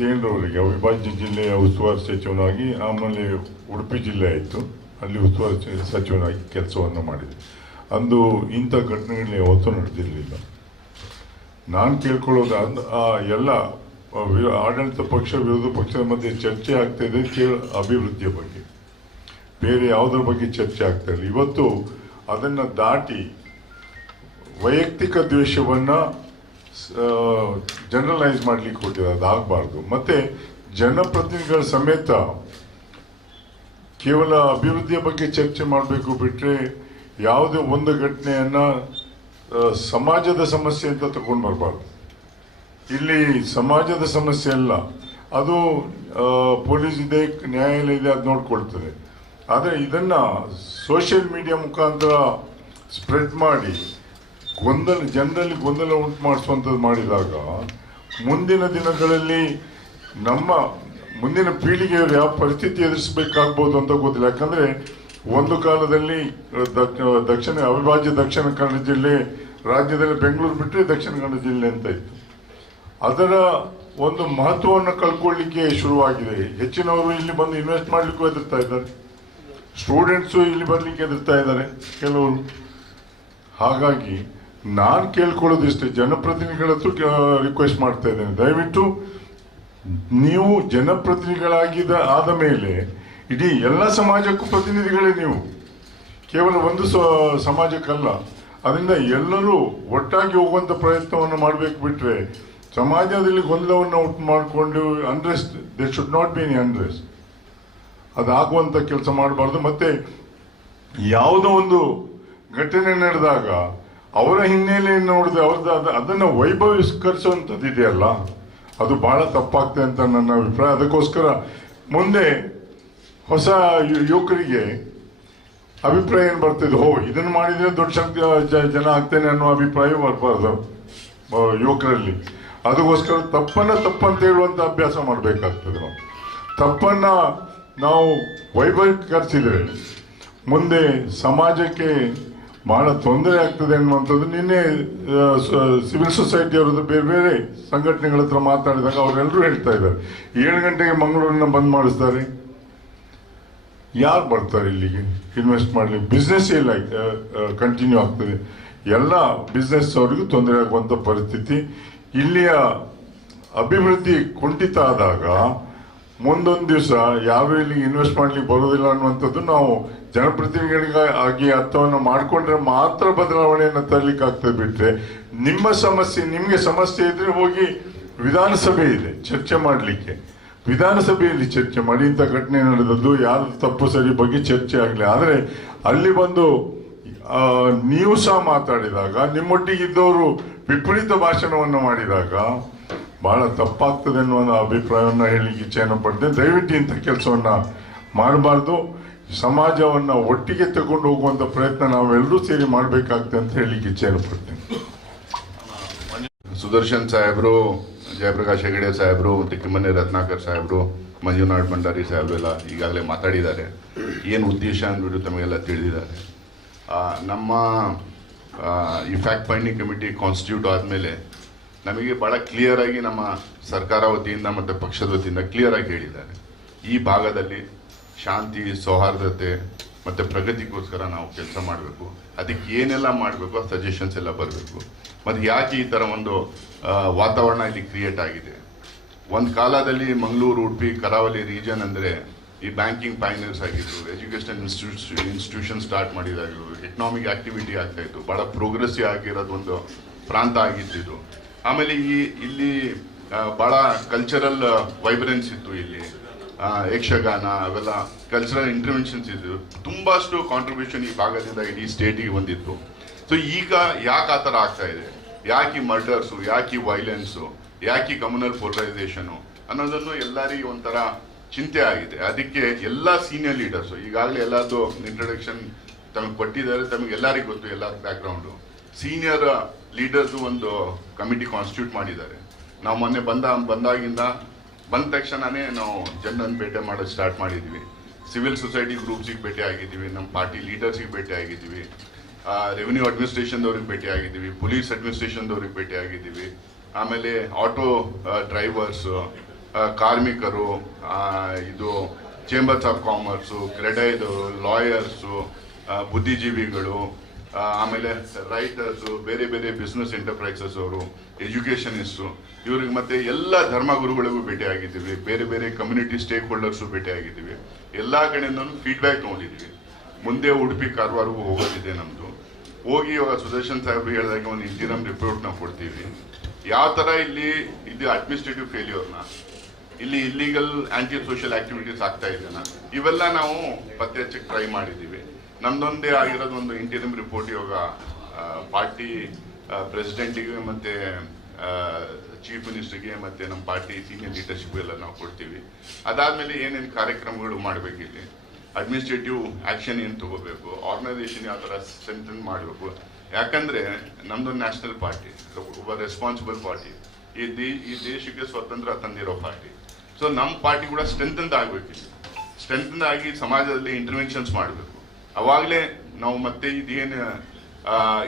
7ರವರೆಗೆ ಅವಿಭಾಜ್ಯ ಜಿಲ್ಲೆಯ ಉಸ್ತುವಾರಿ ಸಚಿವನಾಗಿ, ಆಮೇಲೆ ಉಡುಪಿ ಜಿಲ್ಲೆ ಆಯಿತು, ಅಲ್ಲಿ ಉಸ್ತುವಾರಿ ಸಚಿವನಾಗಿ ಕೆಲಸವನ್ನು ಮಾಡಿದೆ. ಅಂದು ಇಂಥ ಘಟನೆಗಳು ಯಾವತ್ತೂ ನಡೆದಿರಲಿಲ್ಲ. ನಾನು ಕೇಳ್ಕೊಳ್ಳೋದು ಎಲ್ಲ ಆಡಳಿತ ಪಕ್ಷ ವಿರೋಧ ಪಕ್ಷದ ಮಧ್ಯೆ ಚರ್ಚೆ ಆಗ್ತಾ ಇದೆ ಅಭಿವೃದ್ಧಿಯ ಬಗ್ಗೆ, ಬೇರೆ ಯಾವುದ್ರ ಬಗ್ಗೆ ಚರ್ಚೆ ಆಗ್ತಾ ಇಲ್ಲ. ಇವತ್ತು ಅದನ್ನು ದಾಟಿ ವೈಯಕ್ತಿಕ ದ್ವೇಷವನ್ನು ಜನರಲೈಸ್ ಮಾಡ್ಲಿಕ್ಕೆ ಕೊಟ್ಟಿದ್ದಾರೆ. ಅದಾಗಬಾರ್ದು. ಮತ್ತೆ ಜನಪ್ರತಿನಿಧಿಗಳ ಸಮೇತ ಕೇವಲ ಅಭಿವೃದ್ಧಿಯ ಬಗ್ಗೆ ಚರ್ಚೆ ಮಾಡಬೇಕು ಬಿಟ್ಟರೆ ಯಾವುದೇ ಒಂದು ಘಟನೆಯನ್ನ ಸಮಾಜದ ಸಮಸ್ಯೆ ಅಂತ ತಗೊಂಡು ಬರಬಾರ್ದು. ಇಲ್ಲಿ ಸಮಾಜದ ಸಮಸ್ಯೆ ಅಲ್ಲ, ಅದು ಪೊಲೀಸ್ ಇದೆ, ನ್ಯಾಯಾಲಯ ಇದೆ, ಅದು ನೋಡ್ಕೊಳ್ತದೆ. ಆದರೆ ಇದನ್ನ ಸೋಷಿಯಲ್ ಮೀಡಿಯಾ ಮುಖಾಂತರ ಸ್ಪ್ರೆಡ್ ಮಾಡಿ ಜನರಲ್ಲಿ ಗೊಂದಲ ಉಂಟು ಮಾಡಿಸುವಂಥದ್ದು ಮಾಡಿದಾಗ ಮುಂದಿನ ದಿನಗಳಲ್ಲಿ ನಮ್ಮ ಮುಂದಿನ ಪೀಳಿಗೆಯವರು ಯಾವ ಪರಿಸ್ಥಿತಿ ಎದುರಿಸಬೇಕಾಗ್ಬೋದು ಅಂತ ಗೊತ್ತಿಲ್ಲ. ಯಾಕಂದ್ರೆ ಒಂದು ಕಾಲದಲ್ಲಿ ಅವಿಭಾಜ್ಯ ದಕ್ಷಿಣ ಕನ್ನಡ ಜಿಲ್ಲೆ ರಾಜ್ಯದಲ್ಲಿ ಬೆಂಗಳೂರು ಬಿಟ್ಟರೆ ದಕ್ಷಿಣ ಕನ್ನಡ ಜಿಲ್ಲೆ ಅಂತ ಇತ್ತು. ಅದರ ಒಂದು ಮಹತ್ವವನ್ನು ಕಳ್ಕೊಳ್ಳಿಕ್ಕೆ ಶುರುವಾಗಿದೆ. ಹೆಚ್ಚಿನವರು ಇಲ್ಲಿ ಬಂದು ಇನ್ವೆಸ್ಟ್ ಮಾಡ್ಲಿಕ್ಕೂ ಹೆದರ್ತಾ ಇದ್ದಾರೆ, ಸ್ಟೂಡೆಂಟ್ಸು ಇಲ್ಲಿ ಬರ್ಲಿಕ್ಕೆ ಹೆದರ್ತಾ ಇದ್ದಾರೆ ಕೆಲವರು. ಹಾಗಾಗಿ ನಾನು ಕೇಳ್ಕೊಳ್ಳೋದಿಷ್ಟೇ, ಜನಪ್ರತಿನಿಧಿಗಳ ಹತ್ರ ರಿಕ್ವೆಸ್ಟ್ ಮಾಡ್ತಾ ಇದ್ದೇನೆ, ದಯವಿಟ್ಟು ನೀವು ಆದ ಮೇಲೆ ಇಡೀ ಎಲ್ಲ ಸಮಾಜಕ್ಕೂ ಪ್ರತಿನಿಧಿಗಳೇ ನೀವು, ಕೇವಲ ಒಂದು ಸಮಾಜಕ್ಕಲ್ಲ. ಅದರಿಂದ ಎಲ್ಲರೂ ಒಟ್ಟಾಗಿ ಹೋಗುವಂತ ಪ್ರಯತ್ನವನ್ನು ಮಾಡಬೇಕು. ಬಿಟ್ರೆ ಸಮಾಜದಲ್ಲಿ ಗೊಂದಲವನ್ನು ಉಂಟು ಮಾಡಿಕೊಂಡು unrest, they should not be any unrest, ಅದಾಗುವಂತ ಕೆಲಸ ಮಾಡಬಾರ್ದು. ಮತ್ತೆ ಯಾವುದೋ ಒಂದು ಘಟನೆ ನಡೆದಾಗ ಅವರ ಹಿನ್ನೆಲೆಯನ್ನು ನೋಡಿದ್ರೆ ಅವ್ರದ್ದು ಅದನ್ನು ವೈಭವೀಕರಿಸುವಂಥದ್ದು ಇದೆಯಲ್ಲ, ಅದು ಬಹಳ ತಪ್ಪಾಗ್ತದೆ ಅಂತ ನನ್ನ ಅಭಿಪ್ರಾಯ. ಅದಕ್ಕೋಸ್ಕರ ಮುಂದೆ ಹೊಸ ಯುವಕರಿಗೆ ಅಭಿಪ್ರಾಯ ಏನು ಬರ್ತದೆ, ಇದನ್ನು ಮಾಡಿದ್ರೆ ದೊಡ್ಡ ಶಕ್ತಿ ಜನ ಆಗ್ತೇನೆ ಅನ್ನೋ ಅಭಿಪ್ರಾಯ ಬರಬಾರ್ದು ಯುವಕರಲ್ಲಿ. ಅದಕ್ಕೋಸ್ಕರ ತಪ್ಪಂತ ಹೇಳುವಂತ ಅಭ್ಯಾಸ ಮಾಡಬೇಕಾಗ್ತದೆ. ನಾವು ತಪ್ಪನ್ನ ನಾವು ವೈಭವೀಕರಿಸಿದ್ರೆ ಮುಂದೆ ಸಮಾಜಕ್ಕೆ ಬಹಳ ತೊಂದರೆ ಆಗ್ತದೆ ಅನ್ನುವಂಥದ್ದು. ನಿನ್ನೆ ಸಿವಿಲ್ ಸೊಸೈಟಿ ಅವರದ್ದು ಬೇರೆ ಬೇರೆ ಸಂಘಟನೆಗಳ ಹತ್ರ ಮಾತಾಡಿದಾಗ ಅವರೆಲ್ಲರೂ ಹೇಳ್ತಾ ಇದ್ದಾರೆ, 7 ಗಂಟೆಗೆ ಮಂಗಳೂರನ್ನ ಬಂದ್ ಮಾಡಿಸ್ತಾರೆ, ಯಾರು ಬರ್ತಾರೆ ಇಲ್ಲಿಗೆ ಇನ್ವೆಸ್ಟ್ ಮಾಡಲಿಕ್ಕೆ? ಬಿಸ್ನೆಸ್ ಇಲ್ಲ ಕಂಟಿನ್ಯೂ ಆಗ್ತದೆ. ಎಲ್ಲ ಬಿಸ್ನೆಸ್ ಅವರಿಗೂ ತೊಂದರೆ ಆಗುವಂತ ಪರಿಸ್ಥಿತಿ. ಇಲ್ಲಿಯ ಅಭಿವೃದ್ಧಿ ಕುಂಠಿತ ಆದಾಗ ಮುಂದೊಂದು ದಿವಸ ಯಾರು ಇಲ್ಲಿ ಇನ್ವೆಸ್ಟ್ ಮಾಡ್ಲಿಕ್ಕೆ ಬರೋದಿಲ್ಲ ಅನ್ನುವಂಥದ್ದು ನಾವು ಜನಪ್ರತಿನಿಧಿಗಳಿಗಾಗಿ ಅರ್ಥವನ್ನು ಮಾಡಿಕೊಂಡ್ರೆ ಮಾತ್ರ ಬದಲಾವಣೆಯನ್ನು ತರಲಿಕ್ಕೆ ಆಗ್ತದೆ. ಬಿಟ್ರೆ ನಿಮಗೆ ಸಮಸ್ಯೆ ಇದ್ರೆ ಹೋಗಿ ವಿಧಾನಸಭೆ ಇದೆ ಚರ್ಚೆ ಮಾಡಲಿಕ್ಕೆ, ವಿಧಾನಸಭೆಯಲ್ಲಿ ಚರ್ಚೆ ಮಾಡಿ ಇಂಥ ಘಟನೆ ನಡೆದದ್ದು ಯಾರು ತಪ್ಪು ಸರಿ ಬಗ್ಗೆ ಚರ್ಚೆ ಆಗಲಿ. ಆದರೆ ಅಲ್ಲಿ ಬಂದು ನೀವು ಸಹ ಮಾತಾಡಿದಾಗ ನಿಮ್ಮೊಟ್ಟಿಗಿದ್ದವರು ವಿಪರೀತ ಭಾಷಣವನ್ನು ಮಾಡಿದಾಗ ಬಹಳ ತಪ್ಪಾಗ್ತದೆ ಅನ್ನುವ ಅಭಿಪ್ರಾಯವನ್ನು ಹೇಳಲಿಕ್ಕೆ ಇಚ್ಛೆಯನ್ನು ಪಡ್ತೇನೆ. ದಯವಿಟ್ಟು ಇಂಥ ಕೆಲಸವನ್ನ ಮಾಡಬಾರ್ದು. ಸಮಾಜವನ್ನ ಒಟ್ಟಿಗೆ ತಗೊಂಡು ಹೋಗುವಂತ ಪ್ರಯತ್ನ ನಾವೆಲ್ಲರೂ ಸೇರಿ ಮಾಡಬೇಕಾಗ್ತದೆ ಅಂತ ಹೇಳಲಿಕ್ಕೆ ಇಚ್ಛೆಯನ್ನು ಪಡ್ತೇನೆ. ಸುದರ್ಶನ್ ಸಾಹೇಬರು, ಜಯಪ್ರಕಾಶ್ ಹೆಗಡೆ ಸಾಹೇಬರು, ಮತ್ತು ಕಿಮ್ಮನೆ ರತ್ನಾಕರ್ ಸಾಹೇಬರು, ಮಂಜುನಾಥ್ ಭಂಡಾರಿ ಸಾಹೇಬರು ಎಲ್ಲ ಈಗಾಗಲೇ ಮಾತಾಡಿದ್ದಾರೆ. ಏನು ಉದ್ದೇಶ ಅಂದ್ಬಿಟ್ಟು ತಮಗೆಲ್ಲ ತಿಳಿದಿದ್ದಾರೆ. ನಮ್ಮ ಈ ಫ್ಯಾಕ್ಟ್ ಫೈಂಡಿಂಗ್ ಕಮಿಟಿ ಕಾನ್ಸ್ಟಿಟ್ಯೂಟ್ ಆದಮೇಲೆ ನಮಗೆ ಭಾಳ ಕ್ಲಿಯರ್ ಆಗಿ ನಮ್ಮ ಸರ್ಕಾರ ವತಿಯಿಂದ ಮತ್ತು ಪಕ್ಷದ ವತಿಯಿಂದ ಕ್ಲಿಯರ್ ಆಗಿ ಹೇಳಿದ್ದಾರೆ, ಈ ಭಾಗದಲ್ಲಿ ಶಾಂತಿ, ಸೌಹಾರ್ದತೆ ಮತ್ತು ಪ್ರಗತಿಗೋಸ್ಕರ ನಾವು ಕೆಲಸ ಮಾಡಬೇಕು. ಅದಕ್ಕೆ ಏನೆಲ್ಲ ಮಾಡಬೇಕು ಆ ಸಜೆಷನ್ಸ್ ಎಲ್ಲ ಬರಬೇಕು. ಮತ್ತು ಯಾಕೆ ಈ ಥರ ಒಂದು ವಾತಾವರಣ ಇಲ್ಲಿ ಕ್ರಿಯೇಟ್ ಆಗಿದೆ? ಒಂದು ಕಾಲದಲ್ಲಿ ಮಂಗಳೂರು, ಉಡುಪಿ, ಕರಾವಳಿ ರೀಜನ್ ಅಂದರೆ ಈ ಬ್ಯಾಂಕಿಂಗ್ ಪೈನರ್ಸ್ ಆಗಿದ್ರು, ಎಜುಕೇಷನ್ ಇನ್ಸ್ಟಿಟ್ಯೂಷನ್ ಸ್ಟಾರ್ಟ್ ಮಾಡಿದಾಗಿದ್ರು, ಎಕನಾಮಿಕ್ ಆಕ್ಟಿವಿಟಿ ಆಗ್ತಾ ಇತ್ತು, ಭಾಳ ಪ್ರೋಗ್ರೆಸಿವ್ ಆಗಿರೋದು ಒಂದು ಪ್ರಾಂತ ಆಗಿದ್ದು. ಆಮೇಲೆ ಇಲ್ಲಿ ಭಾಳ ಕಲ್ಚರಲ್ ವೈಬ್ರೆನ್ಸ್ ಇತ್ತು. ಇಲ್ಲಿ ಯಕ್ಷಗಾನ ಅವೆಲ್ಲ ಕಲ್ಚರಲ್ ಇಂಟರ್ವೆನ್ಷನ್ಸ್ ಇದ್ದು, ತುಂಬಷ್ಟು ಕಾಂಟ್ರಿಬ್ಯೂಷನ್ ಈ ಭಾಗದಿಂದ ಇಡೀ ಸ್ಟೇಟಿಗೆ ಬಂದಿತ್ತು. ಸೊ ಈಗ ಯಾಕೆ ಆ ಥರ ಆಗ್ತಾ ಇದೆ? ಯಾಕೆ ಈ ಮರ್ಡರ್ಸು, ಯಾಕೆ ಈ ವೈಲೆನ್ಸು, ಯಾಕೆ ಈ ಕಮ್ಯುನಲ್ ಪೋಲರೈಸೇಷನು ಅನ್ನೋದನ್ನು ಎಲ್ಲರಿಗೂ ಒಂಥರ ಚಿಂತೆ ಆಗಿದೆ. ಅದಕ್ಕೆ ಎಲ್ಲ ಸೀನಿಯರ್ ಲೀಡರ್ಸು ಈಗಾಗಲೇ ಎಲ್ಲದೂ ಇಂಟ್ರೊಡಕ್ಷನ್ ತಮಗೆ ಕೊಟ್ಟಿದ್ದಾರೆ, ತಮಗೆ ಎಲ್ಲರಿಗೂ ಗೊತ್ತು ಎಲ್ಲ ಬ್ಯಾಕ್ಗ್ರೌಂಡು. ಸೀನಿಯರ್ ಲೀಡರ್ಸು ಒಂದು ಕಮಿಟಿ ಕಾನ್ಸ್ಟಿಟ್ಯೂಟ್ ಮಾಡಿದ್ದಾರೆ. ನಾವು ಮೊನ್ನೆ ಬಂದ ತಕ್ಷಣನೇ ನಾವು ಜನರನ್ನು ಭೇಟಿ ಮಾಡೋದು ಸ್ಟಾರ್ಟ್ ಮಾಡಿದ್ವಿ. ಸಿವಿಲ್ ಸೊಸೈಟಿ ಗ್ರೂಪ್ಸಿಗೆ ಭೇಟಿ ಆಗಿದ್ದೀವಿ, ನಮ್ಮ ಪಾರ್ಟಿ ಲೀಡರ್ಸಿಗೆ ಭೇಟಿ ಆಗಿದ್ದೀವಿ, ರೆವಿನ್ಯೂ ಅಡ್ಮಿನಿಸ್ಟ್ರೇಷನ್ದವ್ರಿಗೆ ಭೇಟಿ ಆಗಿದ್ದೀವಿ, ಪೊಲೀಸ್ ಅಡ್ಮಿನಿಸ್ಟ್ರೇಷನ್ದವ್ರಿಗೆ ಭೇಟಿ ಆಗಿದ್ದೀವಿ, ಆಮೇಲೆ ಆಟೋ ಡ್ರೈವರ್ಸು, ಕಾರ್ಮಿಕರು, ಇದು ಚೇಂಬರ್ಸ್ ಆಫ್ ಕಾಮರ್ಸು, ಕ್ರೆಡೈದವರು, ಲಾಯರ್ಸು, ಬುದ್ಧಿಜೀವಿಗಳು, ಆಮೇಲೆ ರೈಟರ್ಸು, ಬೇರೆ ಬೇರೆ ಬಿಸ್ನೆಸ್ ಎಂಟರ್ಪ್ರೈಸಸ್ ಅವರು, ಎಜುಕೇಷನಿಸ್ಟು, ಇವ್ರಿಗೆ ಮತ್ತೆ ಎಲ್ಲ ಧರ್ಮಗುರುಗಳಿಗೂ ಭೇಟಿ ಆಗಿದ್ದೀವಿ, ಬೇರೆ ಬೇರೆ ಕಮ್ಯುನಿಟಿ ಸ್ಟೇಕ್ ಹೋಲ್ಡರ್ಸು ಭೇಟಿ ಆಗಿದ್ದೀವಿ. ಎಲ್ಲ ಕಡೆಯಿಂದಲೂ ಫೀಡ್ಬ್ಯಾಕ್ ನೋಡಿದ್ವಿ. ಮುಂದೆ ಉಡುಪಿ ಕಾರವಾರಗೂ ಹೋಗೋದಿದೆ ನಮ್ಮದು. ಹೋಗಿ ಇವಾಗ ಸುದರ್ಶನ್ ಸಾಹೇಬ್ರು ಹೇಳಿದಾಗ ಒಂದು ಇಂಟಿರಮ್ ರಿಪೋರ್ಟ್ ನಾವು ಕೊಡ್ತೀವಿ. ಯಾವ ಥರ ಇಲ್ಲಿ ಇದು ಅಡ್ಮಿನಿಸ್ಟ್ರೇಟಿವ್ ಫೇಲ್ಯೂರ್ನ, ಇಲ್ಲಿ ಇಲ್ಲಿಗಲ್ ಆಂಟಿ ಸೋಷಿಯಲ್ ಆಕ್ಟಿವಿಟೀಸ್ ಆಗ್ತಾ ಇದೆನಾ, ಇವೆಲ್ಲ ನಾವು ಪತ್ತೆ ಹಚ್ಚಕ್ಕೆ ಟ್ರೈ ಮಾಡಿದ್ದೀವಿ. ನಮ್ದೊಂದೇ ಆಗಿರೋದು ಒಂದು ಇಂಟಿರಮ್ ರಿಪೋರ್ಟ್ ಇವಾಗ ಪಾರ್ಟಿ ಪ್ರೆಸಿಡೆಂಟಿಗೆ ಮತ್ತು ಚೀಫ್ ಮಿನಿಸ್ಟರ್ಗೆ ಮತ್ತು ನಮ್ಮ ಪಾರ್ಟಿ ಸೀನಿಯರ್ ಲೀಡರ್ಶಿಪ್ ಎಲ್ಲ ನಾವು ಕೊಡ್ತೀವಿ. ಅದಾದಮೇಲೆ ಏನೇನು ಕಾರ್ಯಕ್ರಮಗಳು ಮಾಡಬೇಕಿಲ್ಲಿ, ಅಡ್ಮಿನಿಸ್ಟ್ರೇಟಿವ್ ಆ್ಯಕ್ಷನ್ ಏನು ತಗೋಬೇಕು, ಆರ್ಗನೈಸೇಷನ್ ಯಾವ ಥರ ಸ್ಟ್ರೆಂಥನ್ ಮಾಡಬೇಕು. ಯಾಕಂದರೆ ನಮ್ಮದೊಂದು ನ್ಯಾಷನಲ್ ಪಾರ್ಟಿ, ಒಬ್ಬ ರೆಸ್ಪಾನ್ಸಿಬಲ್ ಪಾರ್ಟಿ, ಈ ದೇಶಕ್ಕೆ ಸ್ವತಂತ್ರ ತಂದಿರೋ ಪಾರ್ಟಿ. ಸೊ ನಮ್ಮ ಪಾರ್ಟಿ ಕೂಡ ಸ್ಟ್ರೆಂಥನ್ ಆಗಬೇಕಿಲ್ಲ, ಸ್ಟ್ರೆಂಥನ್ ಆಗಿ ಸಮಾಜದಲ್ಲಿ ಇಂಟರ್ವೆನ್ಷನ್ಸ್ ಮಾಡಬೇಕು. ಅವಾಗಲೇ ನಾವು ಮತ್ತೆ ಇದೇನು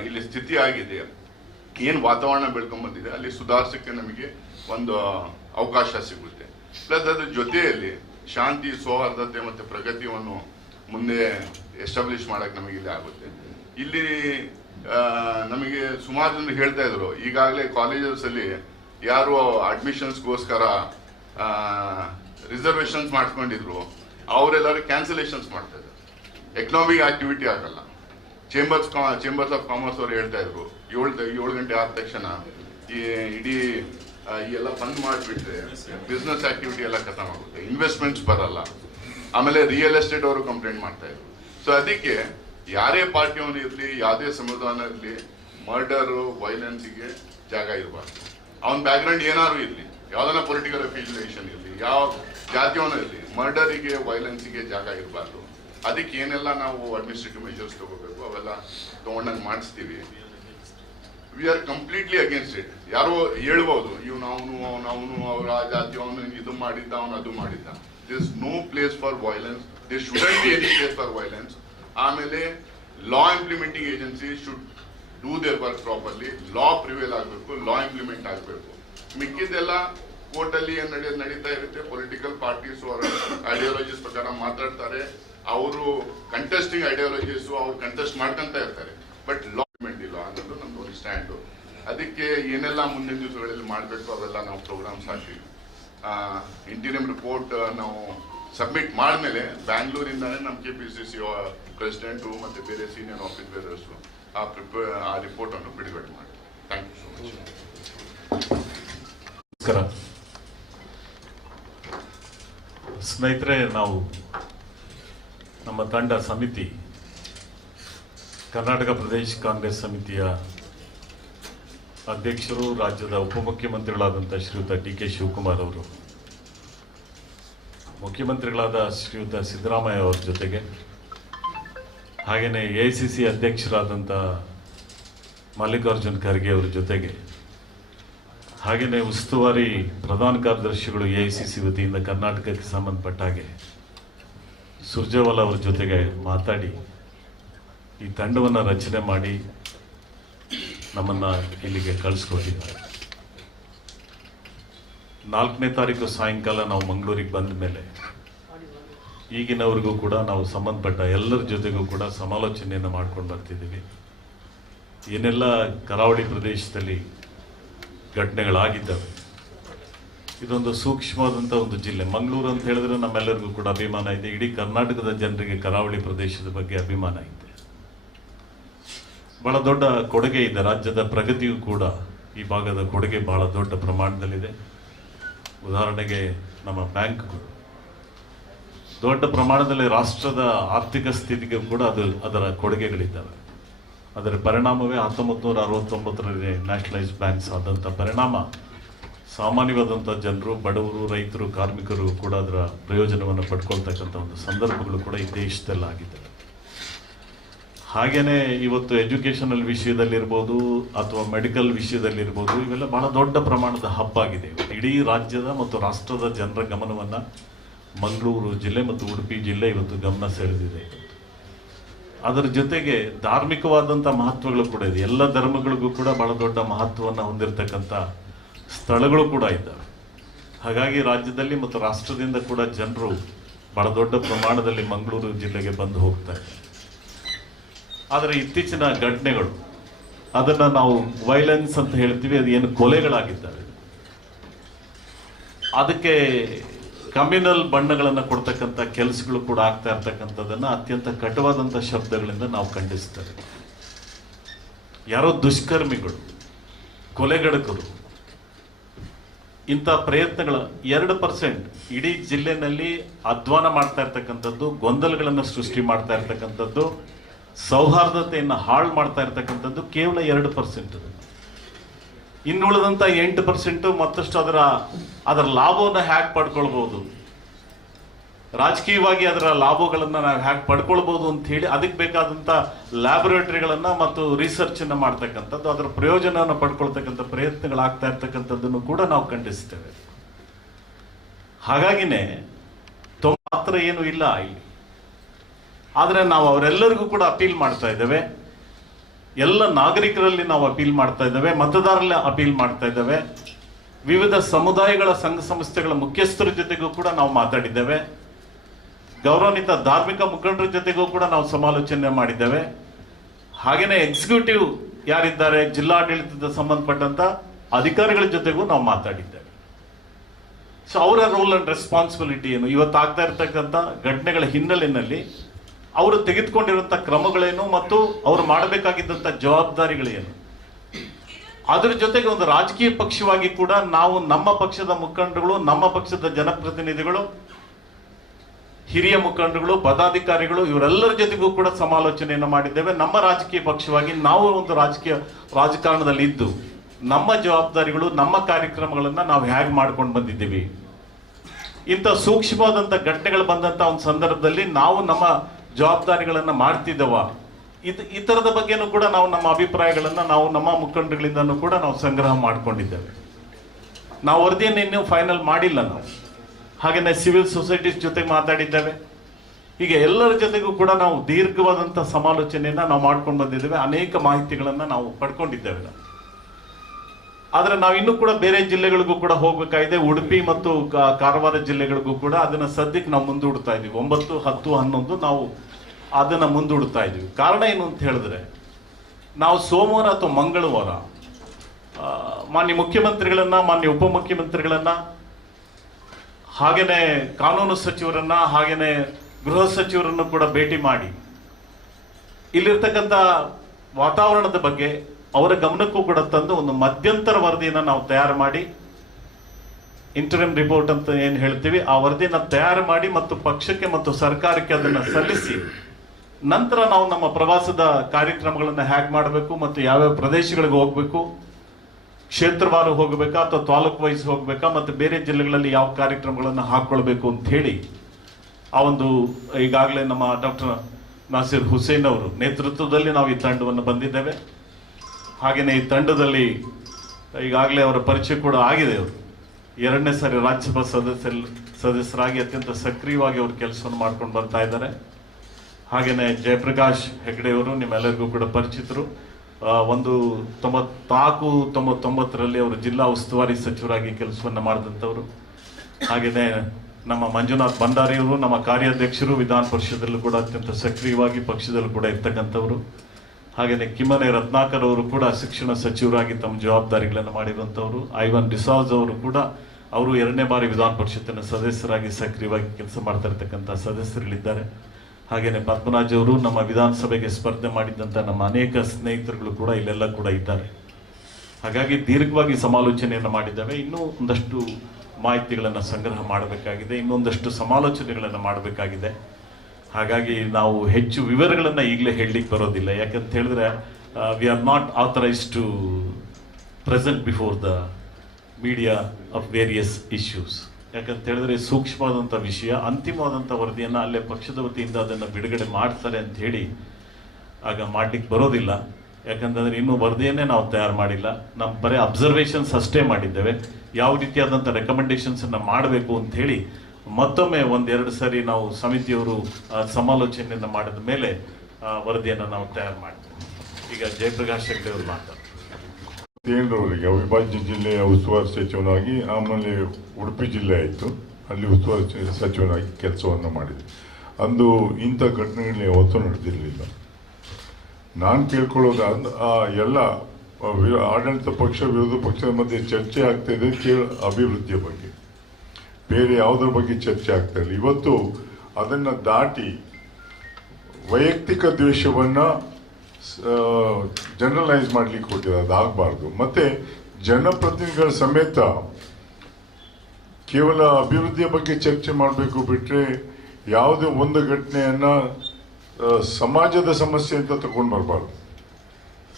ಇಲ್ಲಿ ಸ್ಥಿತಿ ಆಗಿದೆ, ಏನು ವಾತಾವರಣ ಬೆಳ್ಕೊಂಡ್ಬಂದಿದೆ ಅಲ್ಲಿ ಸುಧಾರಿಸೋಕ್ಕೆ ನಮಗೆ ಒಂದು ಅವಕಾಶ ಸಿಗುತ್ತೆ. ಪ್ಲಸ್ ಅದ್ರ ಜೊತೆಯಲ್ಲಿ ಶಾಂತಿ, ಸೌಹಾರ್ದತೆ ಮತ್ತು ಪ್ರಗತಿಯನ್ನು ಮುಂದೆ ಎಸ್ಟಾಬ್ಲಿಷ್ ಮಾಡೋಕ್ಕೆ ನಮಗೆ ಇಲ್ಲಿ ಆಗುತ್ತೆ. ಇಲ್ಲಿ ನಮಗೆ ಸುಮಾರು ಜನರು ಹೇಳ್ತಾ ಇದ್ರು, ಈಗಾಗಲೇ ಕಾಲೇಜಸಲ್ಲಿ ಯಾರು ಅಡ್ಮಿಷನ್ಸ್ಗೋಸ್ಕರ ರಿಸರ್ವೇಷನ್ಸ್ ಮಾಡ್ಕೊಂಡಿದ್ರು ಅವರೆಲ್ಲರೂ ಕ್ಯಾನ್ಸಲೇಷನ್ಸ್ ಮಾಡ್ತಾ ಇದ್ದಾರೆ. ಎಕನಾಮಿಕ್ ಆಕ್ಟಿವಿಟಿ ಆಗಲ್ಲ, ಚೇಂಬರ್ಸ್ ಆಫ್ ಕಾಮರ್ಸ್ ಅವರು ಹೇಳ್ತಾ ಇದ್ರು 7 ಗಂಟೆ ಆದ ತಕ್ಷಣ ಈ ಇಡೀ ಈ ಎಲ್ಲ ಬಂದ್ ಮಾಡಿಬಿಟ್ರೆ ಬಿಸ್ನೆಸ್ ಆಕ್ಟಿವಿಟಿ ಎಲ್ಲ ಖತಮ್ ಆಗುತ್ತೆ, ಇನ್ವೆಸ್ಟ್ಮೆಂಟ್ಸ್ ಬರಲ್ಲ. ಆಮೇಲೆ ರಿಯಲ್ ಎಸ್ಟೇಟ್ ಅವರು ಕಂಪ್ಲೇಂಟ್ ಮಾಡ್ತಾ ಇದ್ರು. ಸೊ ಅದಕ್ಕೆ ಯಾರೇ ಪಾರ್ಟಿಯವನು ಇರಲಿ, ಯಾವುದೇ ಸಮುದಾಯ ಇರಲಿ, ಮರ್ಡರ್ ವೈಲೆನ್ಸ್ಗೆ ಜಾಗ ಇರಬಾರ್ದು. ಅವನ ಬ್ಯಾಕ್ಗ್ರೌಂಡ್ ಏನಾದ್ರು ಇರಲಿ, ಯಾವ್ದನ್ನ ಪೊಲಿಟಿಕಲ್ ಅಫಿಲಿಯೇಷನ್ ಇರಲಿ, ಯಾವ ಜಾತಿಯವನ ಇರಲಿ, ಮರ್ಡರಿಗೆ ವೈಲೆನ್ಸ್ಗೆ ಜಾಗ ಇರಬಾರ್ದು. ಅದಕ್ಕೆ ಏನೆಲ್ಲ ನಾವು ಅಡ್ಮಿನಿಸ್ಟ್ರೇಟಿವ್ ಮೆಜರ್ಸ್ ತಗೋಬೇಕು ಅವೆಲ್ಲ ತಗೊಂಡಂಗೆ ಮಾಡಿಸ್ತೀವಿ. We are completely against it. ಯಾರೋ ಹೇಳ್ಬೋದು ಅವನು ಅವ್ರ ಆ ಜಾತಿ ಅವನು ಇದು ಮಾಡಿದ್ದ, ಅವನು ಅದು ಮಾಡಿದ್ದ. This is no place for violence, this shouldn't be any place for violence. ಆಮೇಲೆ law implementing agency should do their work properly. Law prevail ಆಗಬೇಕು, ಲಾ ಇಂಪ್ಲಿಮೆಂಟ್ ಆಗಬೇಕು. ಮಿಕ್ಕಿದ್ದೆಲ್ಲ ಕೋರ್ಟಲ್ಲಿ ಏನ್ ನಡೀತಾ ಇರುತ್ತೆ, ಪೊಲಿಟಿಕಲ್ ಪಾರ್ಟೀಸ್ ಅವರ ಐಡಿಯಾಲಜೀಸ್ ಪ್ರಕಾರ ಮಾತಾಡ್ತಾರೆ. ಅವರು ಕಂಟೆಸ್ಟಿಂಗ್ ಐಡಿಯಾಲಜೀಸ್ ಅವ್ರು ಕಂಟೆಸ್ಟ್ ಮಾಡ್ಕೊಂತ ಇರ್ತಾರೆ. ಬಟ್ ಲಾ ಇಂಪ್ಲಿಮೆಂಟ್ ಇಲ್ಲ ಅನ್ನೋದು ನಮ್ದು ಒಂದು ಸ್ಟ್ಯಾಂಡು. ಅದಕ್ಕೆ ಏನೆಲ್ಲ ಮುಂದಿನ ದಿವಸಗಳಲ್ಲಿ ಮಾಡಬೇಕು ಅವೆಲ್ಲ ನಾವು ಪ್ರೋಗ್ರಾಮ್ಸ್ ಹಾಕಿವಿ. ಇಂಟೀರಿಯಂ ರಿಪೋರ್ಟ್ ನಾವು ಸಬ್ಮಿಟ್ ಮಾಡಿದ್ಮೇಲೆ ಬ್ಯಾಂಗ್ಳೂರಿಂದಾನೇ ನಮ್ಮ KPCC ಪ್ರೆಸಿಡೆಂಟು ಮತ್ತು ಬೇರೆ ಸೀನಿಯರ್ ಆಫೀಸರ್ಸು ಆ ರಿಪೋರ್ಟ್ ಅನ್ನು ಬಿಡುಗಡೆ ಮಾಡಿ. Thank you so much. ನಮಸ್ಕಾರ ಸ್ನೇಹಿತರೆ, ನಾವು ನಮ್ಮ ತಂಡ ಸಮಿತಿ ಕರ್ನಾಟಕ ಪ್ರದೇಶ ಕಾಂಗ್ರೆಸ್ ಸಮಿತಿಯ ಅಧ್ಯಕ್ಷರು, ರಾಜ್ಯದ ಉಪಮುಖ್ಯಮಂತ್ರಿಗಳಾದಂಥ ಶ್ರೀಯುತ DK ಶಿವಕುಮಾರ್ ಅವರು, ಮುಖ್ಯಮಂತ್ರಿಗಳಾದ ಶ್ರೀಯುತ ಸಿದ್ದರಾಮಯ್ಯ ಅವರ ಜೊತೆಗೆ, ಹಾಗೆಯೇ AICC ಅಧ್ಯಕ್ಷರಾದಂಥ ಮಲ್ಲಿಕಾರ್ಜುನ್ ಖರ್ಗೆ ಅವರ ಜೊತೆಗೆ, ಹಾಗೆಯೇ ಉಸ್ತುವಾರಿ ಪ್ರಧಾನ ಕಾರ್ಯದರ್ಶಿಗಳು AICC ವತಿಯಿಂದ ಕರ್ನಾಟಕಕ್ಕೆ ಸಂಬಂಧಪಟ್ಟ ಹಾಗೆ ಸುರ್ಜೇವಾಲಾ ಅವರ ಜೊತೆಗೆ ಮಾತಾಡಿ ಈ ತಂಡವನ್ನು ರಚನೆ ಮಾಡಿ ನಮ್ಮನ್ನು ಇಲ್ಲಿಗೆ ಕಳಿಸ್ಕೊಟ್ಟಿದ್ದಾರೆ. 4ನೇ ತಾರೀಕು ಸಾಯಂಕಾಲ ನಾವು ಮಂಗಳೂರಿಗೆ ಬಂದ ಮೇಲೆ ಈಗಿನವರೆಗೂ ಕೂಡ ನಾವು ಸಂಬಂಧಪಟ್ಟ ಎಲ್ಲರ ಜೊತೆಗೂ ಕೂಡ ಸಮಾಲೋಚನೆಯನ್ನು ಮಾಡ್ಕೊಂಡು ಬರ್ತಿದ್ದೀವಿ. ಏನೆಲ್ಲ ಕರಾವಳಿ ಪ್ರದೇಶದಲ್ಲಿ ಘಟನೆಗಳಾಗಿದ್ದಾವೆ, ಇದೊಂದು ಸೂಕ್ಷ್ಮವಾದಂಥ ಒಂದು ಜಿಲ್ಲೆ. ಮಂಗಳೂರು ಅಂತ ಹೇಳಿದ್ರೆ ನಮ್ಮೆಲ್ಲರಿಗೂ ಕೂಡ ಅಭಿಮಾನ ಇದೆ. ಇಡೀ ಕರ್ನಾಟಕದ ಜನರಿಗೆ ಕರಾವಳಿ ಪ್ರದೇಶದ ಬಗ್ಗೆ ಅಭಿಮಾನ ಇದೆ. ಬಹಳ ದೊಡ್ಡ ಕೊಡುಗೆ ಇದೆ. ರಾಜ್ಯದ ಪ್ರಗತಿಯೂ ಕೂಡ ಈ ಭಾಗದ ಕೊಡುಗೆ ಬಹಳ ದೊಡ್ಡ ಪ್ರಮಾಣದಲ್ಲಿದೆ. ಉದಾಹರಣೆಗೆ ನಮ್ಮ ಬ್ಯಾಂಕ್ಗಳು ದೊಡ್ಡ ಪ್ರಮಾಣದಲ್ಲಿ ರಾಷ್ಟ್ರದ ಆರ್ಥಿಕ ಸ್ಥಿತಿಗೆ ಕೂಡ ಅದರ ಕೊಡುಗೆಗಳಿದ್ದಾವೆ. ಅದರ ಪರಿಣಾಮವೇ 1969ರಲ್ಲಿ ನ್ಯಾಷನಲೈಸ್ ಬ್ಯಾಂಕ್ಸ್ ಆದಂಥ ಪರಿಣಾಮ ಸಾಮಾನ್ಯವಾದಂಥ ಜನರು, ಬಡವರು, ರೈತರು, ಕಾರ್ಮಿಕರು ಕೂಡ ಅದರ ಪ್ರಯೋಜನವನ್ನು ಪಡ್ಕೊಳ್ತಕ್ಕಂಥ ಒಂದು ಸಂದರ್ಭಗಳು ಕೂಡ ಈ ದೇಶದಲ್ಲಿ ಆಗಿದೆ. ಹಾಗೆಯೇ ಇವತ್ತು ಎಜುಕೇಷನಲ್ ವಿಷಯದಲ್ಲಿರ್ಬೋದು ಅಥವಾ ಮೆಡಿಕಲ್ ವಿಷಯದಲ್ಲಿರ್ಬೋದು, ಇವೆಲ್ಲ ಬಹಳ ದೊಡ್ಡ ಪ್ರಮಾಣದ ಹಬ್ ಆಗಿದೆ. ಇಡೀ ರಾಜ್ಯದ ಮತ್ತು ರಾಷ್ಟ್ರದ ಜನರ ಗಮನವನ್ನು ಮಂಗಳೂರು ಜಿಲ್ಲೆ ಮತ್ತು ಉಡುಪಿ ಜಿಲ್ಲೆ ಇವತ್ತು ಗಮನ ಸೆಳೆದಿದೆ. ಅದರ ಜೊತೆಗೆ ಧಾರ್ಮಿಕವಾದಂಥ ಮಹತ್ವಗಳು ಕೂಡ ಇದೆ. ಎಲ್ಲ ಧರ್ಮಗಳಿಗೂ ಕೂಡ ಬಹಳ ದೊಡ್ಡ ಮಹತ್ವವನ್ನು ಹೊಂದಿರತಕ್ಕಂಥ ಸ್ಥಳಗಳು ಕೂಡ ಇದ್ದಾವೆ. ಹಾಗಾಗಿ ರಾಜ್ಯದಲ್ಲಿ ಮತ್ತು ರಾಷ್ಟ್ರದಿಂದ ಕೂಡ ಜನರು ಬಹಳ ದೊಡ್ಡ ಪ್ರಮಾಣದಲ್ಲಿ ಮಂಗಳೂರು ಜಿಲ್ಲೆಗೆ ಬಂದು ಹೋಗ್ತಾ ಇದ್ದಾರೆ. ಆದರೆ ಇತ್ತೀಚಿನ ಘಟನೆಗಳು, ಅದನ್ನು ನಾವು ವೈಲೆನ್ಸ್ ಅಂತ ಹೇಳ್ತೀವಿ, ಅದು ಏನು ಕೊಲೆಗಳಾಗಿದ್ದಾವೆ, ಅದಕ್ಕೆ ಕಮ್ಯುನಲ್ ಬಣ್ಣಗಳನ್ನು ಕೊಡ್ತಕ್ಕಂಥ ಕೆಲಸಗಳು ಕೂಡ ಆಗ್ತಾ ಇರ್ತಕ್ಕಂಥದ್ದನ್ನು ಅತ್ಯಂತ ಕಟುವಾದಂಥ ಶಬ್ದಗಳಿಂದ ನಾವು ಖಂಡಿಸ್ತೇವೆ. ಯಾರೋ ದುಷ್ಕರ್ಮಿಗಳು, ಕೊಲೆಗಡಕರು, ಇಂಥ ಪ್ರಯತ್ನಗಳ 2% ಇಡೀ ಜಿಲ್ಲೆನಲ್ಲಿ ಅಧ್ವಾನ ಮಾಡ್ತಾ ಇರ್ತಕ್ಕಂಥದ್ದು, ಗೊಂದಲಗಳನ್ನು ಸೃಷ್ಟಿ ಮಾಡ್ತಾ ಇರ್ತಕ್ಕಂಥದ್ದು, ಸೌಹಾರ್ದತೆಯನ್ನು ಹಾಳು ಮಾಡ್ತಾ ಇರ್ತಕ್ಕಂಥದ್ದು ಕೇವಲ 2%. ಇನ್ನುಳಿದಂಥ 8% ಮತ್ತಷ್ಟು ಅದರ ಲಾಭವನ್ನು ಹ್ಯಾಕ್ ಪಡ್ಕೊಳ್ಬೋದು, ರಾಜಕೀಯವಾಗಿ ಅದರ ಲಾಭಗಳನ್ನು ನಾವು ಹ್ಯಾಕ್ ಪಡ್ಕೊಳ್ಬೋದು ಅಂತ ಹೇಳಿ ಅದಕ್ಕೆ ಬೇಕಾದಂಥ ಲ್ಯಾಬೊರೇಟರಿಗಳನ್ನು ಮತ್ತು ರಿಸರ್ಚನ್ನು ಮಾಡ್ತಕ್ಕಂಥದ್ದು, ಅದರ ಪ್ರಯೋಜನವನ್ನು ಪಡ್ಕೊಳ್ತಕ್ಕಂಥ ಪ್ರಯತ್ನಗಳಾಗ್ತಾ ಇರ್ತಕ್ಕಂಥದ್ದನ್ನು ಕೂಡ ನಾವು ಖಂಡಿಸ್ತೇವೆ. ಹಾಗಾಗಿನೇ ಮಾತ್ರ ಏನು ಇಲ್ಲ ಇಲ್ಲಿ. ಆದರೆ ನಾವು ಅವರೆಲ್ಲರಿಗೂ ಕೂಡ ಅಪೀಲ್ ಮಾಡ್ತಾ ಇದ್ದೇವೆ. ಎಲ್ಲ ನಾಗರಿಕರಲ್ಲಿ ನಾವು ಅಪೀಲ್ ಮಾಡ್ತಾ ಇದ್ದೇವೆ, ಮತದಾರರಲ್ಲಿ ಅಪೀಲ್ ಮಾಡ್ತಾ ಇದ್ದೇವೆ. ವಿವಿಧ ಸಮುದಾಯಗಳ ಸಂಘ ಸಂಸ್ಥೆಗಳ ಮುಖ್ಯಸ್ಥರ ಜೊತೆಗೂ ಕೂಡ ನಾವು ಮಾತಾಡಿದ್ದೇವೆ. ಗೌರವಾನ್ವಿತ ಧಾರ್ಮಿಕ ಮುಖಂಡರ ಜೊತೆಗೂ ಕೂಡ ನಾವು ಸಮಾಲೋಚನೆ ಮಾಡಿದ್ದೇವೆ. ಹಾಗೆಯೇ ಎಕ್ಸಿಕ್ಯೂಟಿವ್ ಯಾರಿದ್ದಾರೆ, ಜಿಲ್ಲಾಡಳಿತದ ಸಂಬಂಧಪಟ್ಟಂತ ಅಧಿಕಾರಿಗಳ ಜೊತೆಗೂ ನಾವು ಮಾತಾಡಿದ್ದೇವೆ. ಸೊ ಅವರ ರೋಲ್ ಅಂಡ್ ರೆಸ್ಪಾನ್ಸಿಬಿಲಿಟಿ ಏನು, ಇವತ್ತಾಗ್ತಾ ಇರ್ತಕ್ಕಂಥ ಘಟನೆಗಳ ಹಿನ್ನೆಲೆಯಲ್ಲಿ ಅವರು ತೆಗೆದುಕೊಂಡಿರುವಂಥ ಕ್ರಮಗಳೇನು ಮತ್ತು ಅವರು ಮಾಡಬೇಕಾಗಿದ್ದಂಥ ಜವಾಬ್ದಾರಿಗಳೇನು, ಅದ್ರ ಜೊತೆಗೆ ಒಂದು ರಾಜಕೀಯ ಪಕ್ಷವಾಗಿ ಕೂಡ ನಾವು ನಮ್ಮ ಪಕ್ಷದ ಮುಖಂಡರುಗಳು, ನಮ್ಮ ಪಕ್ಷದ ಜನಪ್ರತಿನಿಧಿಗಳು, ಹಿರಿಯ ಮುಖಂಡರುಗಳು, ಪದಾಧಿಕಾರಿಗಳು ಇವರೆಲ್ಲರ ಜೊತೆಗೂ ಕೂಡ ಸಮಾಲೋಚನೆಯನ್ನು ಮಾಡಿದ್ದೇವೆ. ನಮ್ಮ ರಾಜಕೀಯ ಪಕ್ಷವಾಗಿ ನಾವು ಒಂದು ರಾಜಕಾರಣದಲ್ಲಿ ಇದ್ದು ನಮ್ಮ ಜವಾಬ್ದಾರಿಗಳು, ನಮ್ಮ ಕಾರ್ಯಕ್ರಮಗಳನ್ನ ನಾವು ಹೇಗೆ ಮಾಡ್ಕೊಂಡು ಬಂದಿದ್ದೀವಿ, ಇಂಥ ಸೂಕ್ಷ್ಮವಾದಂಥ ಘಟನೆಗಳು ಬಂದಂಥ ಒಂದು ಸಂದರ್ಭದಲ್ಲಿ ನಾವು ನಮ್ಮ ಜವಾಬ್ದಾರಿಗಳನ್ನ ಮಾಡ್ತಿದ್ದವ, ಈ ಥರದ ಬಗ್ಗೆನೂ ಕೂಡ ನಾವು ನಮ್ಮ ಅಭಿಪ್ರಾಯಗಳನ್ನ ನಾವು ನಮ್ಮ ಮುಖಂಡರುಗಳಿಂದನೂ ಕೂಡ ನಾವು ಸಂಗ್ರಹ ಮಾಡ್ಕೊಂಡಿದ್ದೇವೆ. ನಾವು ವರದಿಯನ್ನು ಇನ್ನೂ ಫೈನಲ್ ಮಾಡಿಲ್ಲ. ನಾವು ಹಾಗೆಯೇ ಸಿವಿಲ್ ಸೊಸೈಟೀಸ್ ಜೊತೆಗೆ ಮಾತಾಡಿದ್ದೇವೆ. ಹೀಗೆ ಎಲ್ಲರ ಜೊತೆಗೂ ಕೂಡ ನಾವು ದೀರ್ಘವಾದಂಥ ಸಮಾಲೋಚನೆಯನ್ನ ನಾವು ಮಾಡ್ಕೊಂಡು ಬಂದಿದ್ದೇವೆ. ಅನೇಕ ಮಾಹಿತಿಗಳನ್ನ ನಾವು ಪಡ್ಕೊಂಡಿದ್ದೇವೆ. ನಾವು ಆದ್ರೆ ನಾವು ಇನ್ನೂ ಕೂಡ ಬೇರೆ ಜಿಲ್ಲೆಗಳಿಗೂ ಕೂಡ ಹೋಗ್ಬೇಕಾಗಿದೆ. ಉಡುಪಿ ಮತ್ತು ಕಾರವಾರ ಜಿಲ್ಲೆಗಳಿಗೂ ಕೂಡ ಅದನ್ನ ಸದ್ಯಕ್ಕೆ ನಾವು ಮುಂದೂಡ್ತಾ ಇದೀವಿ. 9, 10, 11 ನಾವು ಅದನ್ನ ಮುಂದೂಡ್ತಾ ಇದೀವಿ. ಕಾರಣ ಏನು ಅಂತ ಹೇಳಿದ್ರೆ, ನಾವು ಸೋಮವಾರ ಅಥವಾ ಮಂಗಳವಾರ ಮಾನ್ಯ ಮುಖ್ಯಮಂತ್ರಿಗಳನ್ನ, ಮಾನ್ಯ ಉಪಮುಖ್ಯಮಂತ್ರಿಗಳನ್ನ, ಹಾಗೇನೆ ಕಾನೂನು ಸಚಿವರನ್ನ, ಹಾಗೇನೆ ಗೃಹ ಸಚಿವರನ್ನು ಕೂಡ ಭೇಟಿ ಮಾಡಿ ಇಲ್ಲಿರ್ತಕ್ಕಂಥ ವಾತಾವರಣದ ಬಗ್ಗೆ ಅವರ ಗಮನಕ್ಕೂ ಕೂಡ ತಂದು ಒಂದು ಮಧ್ಯಂತರ ವರದಿಯನ್ನು ನಾವು ತಯಾರು ಮಾಡಿ, ಇಂಟರಿಮ್ ರಿಪೋರ್ಟ್ ಅಂತ ಏನು ಹೇಳ್ತೀವಿ, ಆ ವರದಿಯನ್ನು ತಯಾರು ಮಾಡಿ ಮತ್ತು ಪಕ್ಷಕ್ಕೆ ಮತ್ತು ಸರ್ಕಾರಕ್ಕೆ ಅದನ್ನು ಸಲ್ಲಿಸಿ, ನಂತರ ನಾವು ನಮ್ಮ ಪ್ರವಾಸದ ಕಾರ್ಯಕ್ರಮಗಳನ್ನು ಹೇಗೆ ಮಾಡಬೇಕು ಮತ್ತು ಯಾವ್ಯಾವ ಪ್ರದೇಶಗಳಿಗೆ ಹೋಗಬೇಕು, ಕ್ಷೇತ್ರವಾರು ಹೋಗಬೇಕಾ ಅಥವಾ ತಾಲೂಕು ವೈಸ್ ಹೋಗಬೇಕಾ ಮತ್ತು ಬೇರೆ ಜಿಲ್ಲೆಗಳಲ್ಲಿ ಯಾವ ಕಾರ್ಯಕ್ರಮಗಳನ್ನು ಹಾಕೊಳ್ಬೇಕು ಅಂತ ಹೇಳಿ ಆ ಒಂದು ಈಗಾಗಲೇ ನಮ್ಮ ಡಾಕ್ಟರ್ ನಾಸಿರ್ ಹುಸೇನ್ ಅವರು ನೇತೃತ್ವದಲ್ಲಿ ನಾವು ಈ ತಂಡವನ್ನು ಬಂದಿದ್ದೇವೆ. ಹಾಗೆಯೇ ಈ ತಂಡದಲ್ಲಿ ಈಗಾಗಲೇ ಅವರ ಪರಿಚಯ ಕೂಡ ಆಗಿದೆ. ಅವರು 2ನೇ ಸಾರಿ ರಾಜ್ಯಸಭಾ ಸದಸ್ಯರಾಗಿ ಅತ್ಯಂತ ಸಕ್ರಿಯವಾಗಿ ಅವರು ಕೆಲಸವನ್ನು ಮಾಡ್ಕೊಂಡು ಬರ್ತಾ ಇದ್ದಾರೆ. ಹಾಗೆಯೇ ಜಯಪ್ರಕಾಶ್ ಹೆಗ್ಡೆ ಅವರು ನಿಮ್ಮೆಲ್ಲರಿಗೂ ಕೂಡ ಪರಿಚಿತರು. 1994-99ರಲ್ಲಿ ಅವರು ಜಿಲ್ಲಾ ಉಸ್ತುವಾರಿ ಸಚಿವರಾಗಿ ಕೆಲಸವನ್ನು ಮಾಡಿದಂಥವರು. ಹಾಗೆಯೇ ನಮ್ಮ ಮಂಜುನಾಥ್ ಭಂಡಾರಿ ಅವರು ನಮ್ಮ ಕಾರ್ಯಾಧ್ಯಕ್ಷರು, ವಿಧಾನ ಪರಿಷತ್ತಲ್ಲೂ ಕೂಡ ಅತ್ಯಂತ ಸಕ್ರಿಯವಾಗಿ ಪಕ್ಷದಲ್ಲೂ ಕೂಡ ಇರ್ತಕ್ಕಂಥವರು. ಹಾಗೆಯೇ ಕಿಮ್ಮನೆ ರತ್ನಾಕರ್ ಅವರು ಕೂಡ ಶಿಕ್ಷಣ ಸಚಿವರಾಗಿ ತಮ್ಮ ಜವಾಬ್ದಾರಿಗಳನ್ನು ಮಾಡಿರುವಂಥವರು. ಐವನ್ ಡಿಸಾಜ್ ಅವರು ಕೂಡ ಅವರು 2ನೇ ಬಾರಿ ವಿಧಾನ ಪರಿಷತ್ತಿನ ಸದಸ್ಯರಾಗಿ ಸಕ್ರಿಯವಾಗಿ ಕೆಲಸ ಮಾಡ್ತಾ ಇರ್ತಕ್ಕಂಥ ಸದಸ್ಯರುಗಳಿದ್ದಾರೆ. ಹಾಗೆಯೇ ಪದ್ಮರಾಜ್ ಅವರು ನಮ್ಮ ವಿಧಾನಸಭೆಗೆ ಸ್ಪರ್ಧೆ ಮಾಡಿದಂಥ ನಮ್ಮ ಅನೇಕ ಸ್ನೇಹಿತರುಗಳು ಕೂಡ ಇಲ್ಲೆಲ್ಲ ಕೂಡ ಇದ್ದಾರೆ. ಹಾಗಾಗಿ ದೀರ್ಘವಾಗಿ ಸಮಾಲೋಚನೆಯನ್ನು ಮಾಡಿದ್ದೇವೆ. ಇನ್ನೂ ಒಂದಷ್ಟು ಮಾಹಿತಿಗಳನ್ನು ಸಂಗ್ರಹ ಮಾಡಬೇಕಾಗಿದೆ, ಇನ್ನೊಂದಷ್ಟು ಸಮಾಲೋಚನೆಗಳನ್ನು ಮಾಡಬೇಕಾಗಿದೆ. ಹಾಗಾಗಿ ನಾವು ಹೆಚ್ಚು ವಿವರಗಳನ್ನು ಈಗಲೇ ಹೇಳಲಿಕ್ಕೆ ಬರೋದಿಲ್ಲ. ಯಾಕಂತ ಹೇಳಿದ್ರೆ we are not authorised to present before the media of various issues. ಯಾಕಂತ ಹೇಳಿದ್ರೆ ಸೂಕ್ಷ್ಮವಾದಂಥ ವಿಷಯ, ಅಂತಿಮವಾದಂಥ ವರದಿಯನ್ನು ಅಲ್ಲೇ ಪಕ್ಷದ ವತಿಯಿಂದ ಅದನ್ನು ಬಿಡುಗಡೆ ಮಾಡ್ತಾರೆ ಅಂತ ಹೇಳಿ ಆಗ ಮಾಡ್ಲಿಕ್ಕೆ ಬರೋದಿಲ್ಲ. ಯಾಕಂತಂದ್ರೆ ಇನ್ನೂ ವರದಿಯನ್ನೇ ನಾವು ತಯಾರು ಮಾಡಿಲ್ಲ. ನಮ್ಮ ಬರೀ ಅಬ್ಸರ್ವೇಷನ್ಸ್ ಅಷ್ಟೇ ಮಾಡಿದ್ದೇವೆ. ಯಾವ ರೀತಿಯಾದಂಥ ರೆಕಮೆಂಡೇಶನ್ಸನ್ನು ಮಾಡಬೇಕು ಅಂತ ಹೇಳಿ ಮತ್ತೊಮ್ಮೆ 1-2 ಸಾರಿ ನಾವು ಸಮಿತಿಯವರು ಸಮಾಲೋಚನೆಯನ್ನು ಮಾಡಿದ ಮೇಲೆ ವರದಿಯನ್ನು ನಾವು ತಯಾರು ಮಾಡ್ತೇವೆ. ಈಗ ಜಯಪ್ರಕಾಶ್ ಹೆಗ್ಡೆ ಅವರು ಮಾತಾಡ್ತಾರೆ. ಅವರಿಗೆ ಅವಿಭಾಜ್ಯ ಜಿಲ್ಲೆಯ ಉಸ್ತುವಾರಿ ಸಚಿವನಾಗಿ, ಆಮೇಲೆ ಉಡುಪಿ ಜಿಲ್ಲೆ ಆಯಿತು, ಅಲ್ಲಿ ಉಸ್ತುವಾರಿ ಸಚಿವನಾಗಿ ಕೆಲಸವನ್ನು ಮಾಡಿದೆ. ಅಂದು ಇಂಥ ಘಟನೆಗಳು ಯಾವತ್ತೂ ನಡೆದಿರಲಿಲ್ಲ. ನಾನು ಕೇಳ್ಕೊಳ್ಳೋದು ಎಲ್ಲ ಆಡಳಿತ ಪಕ್ಷ ವಿರೋಧ ಪಕ್ಷದ ಮಧ್ಯೆ ಚರ್ಚೆ ಆಗ್ತಾ ಇದೆ ಅಭಿವೃದ್ಧಿಯ ಬಗ್ಗೆ, ಬೇರೆ ಯಾವುದರ ಬಗ್ಗೆ ಚರ್ಚೆ ಆಗ್ತಾ ಇಲ್ಲ. ಇವತ್ತು ಅದನ್ನು ದಾಟಿ ವೈಯಕ್ತಿಕ ದ್ವೇಷವನ್ನು ಜನರಲೈಸ್ ಮಾಡ್ಲಿಕ್ಕೆ ಕೊಟ್ಟಿದೆ. ಅದಾಗಬಾರ್ದು. ಮತ್ತೆ ಜನಪ್ರತಿನಿಧಿಗಳ ಸಮೇತ ಕೇವಲ ಅಭಿವೃದ್ಧಿಯ ಬಗ್ಗೆ ಚರ್ಚೆ ಮಾಡಬೇಕು ಬಿಟ್ಟರೆ ಯಾವುದೇ ಒಂದು ಘಟನೆಯನ್ನು ಸಮಾಜದ ಸಮಸ್ಯೆ ಅಂತ ತಗೊಂಡು ಬರಬಾರ್ದು.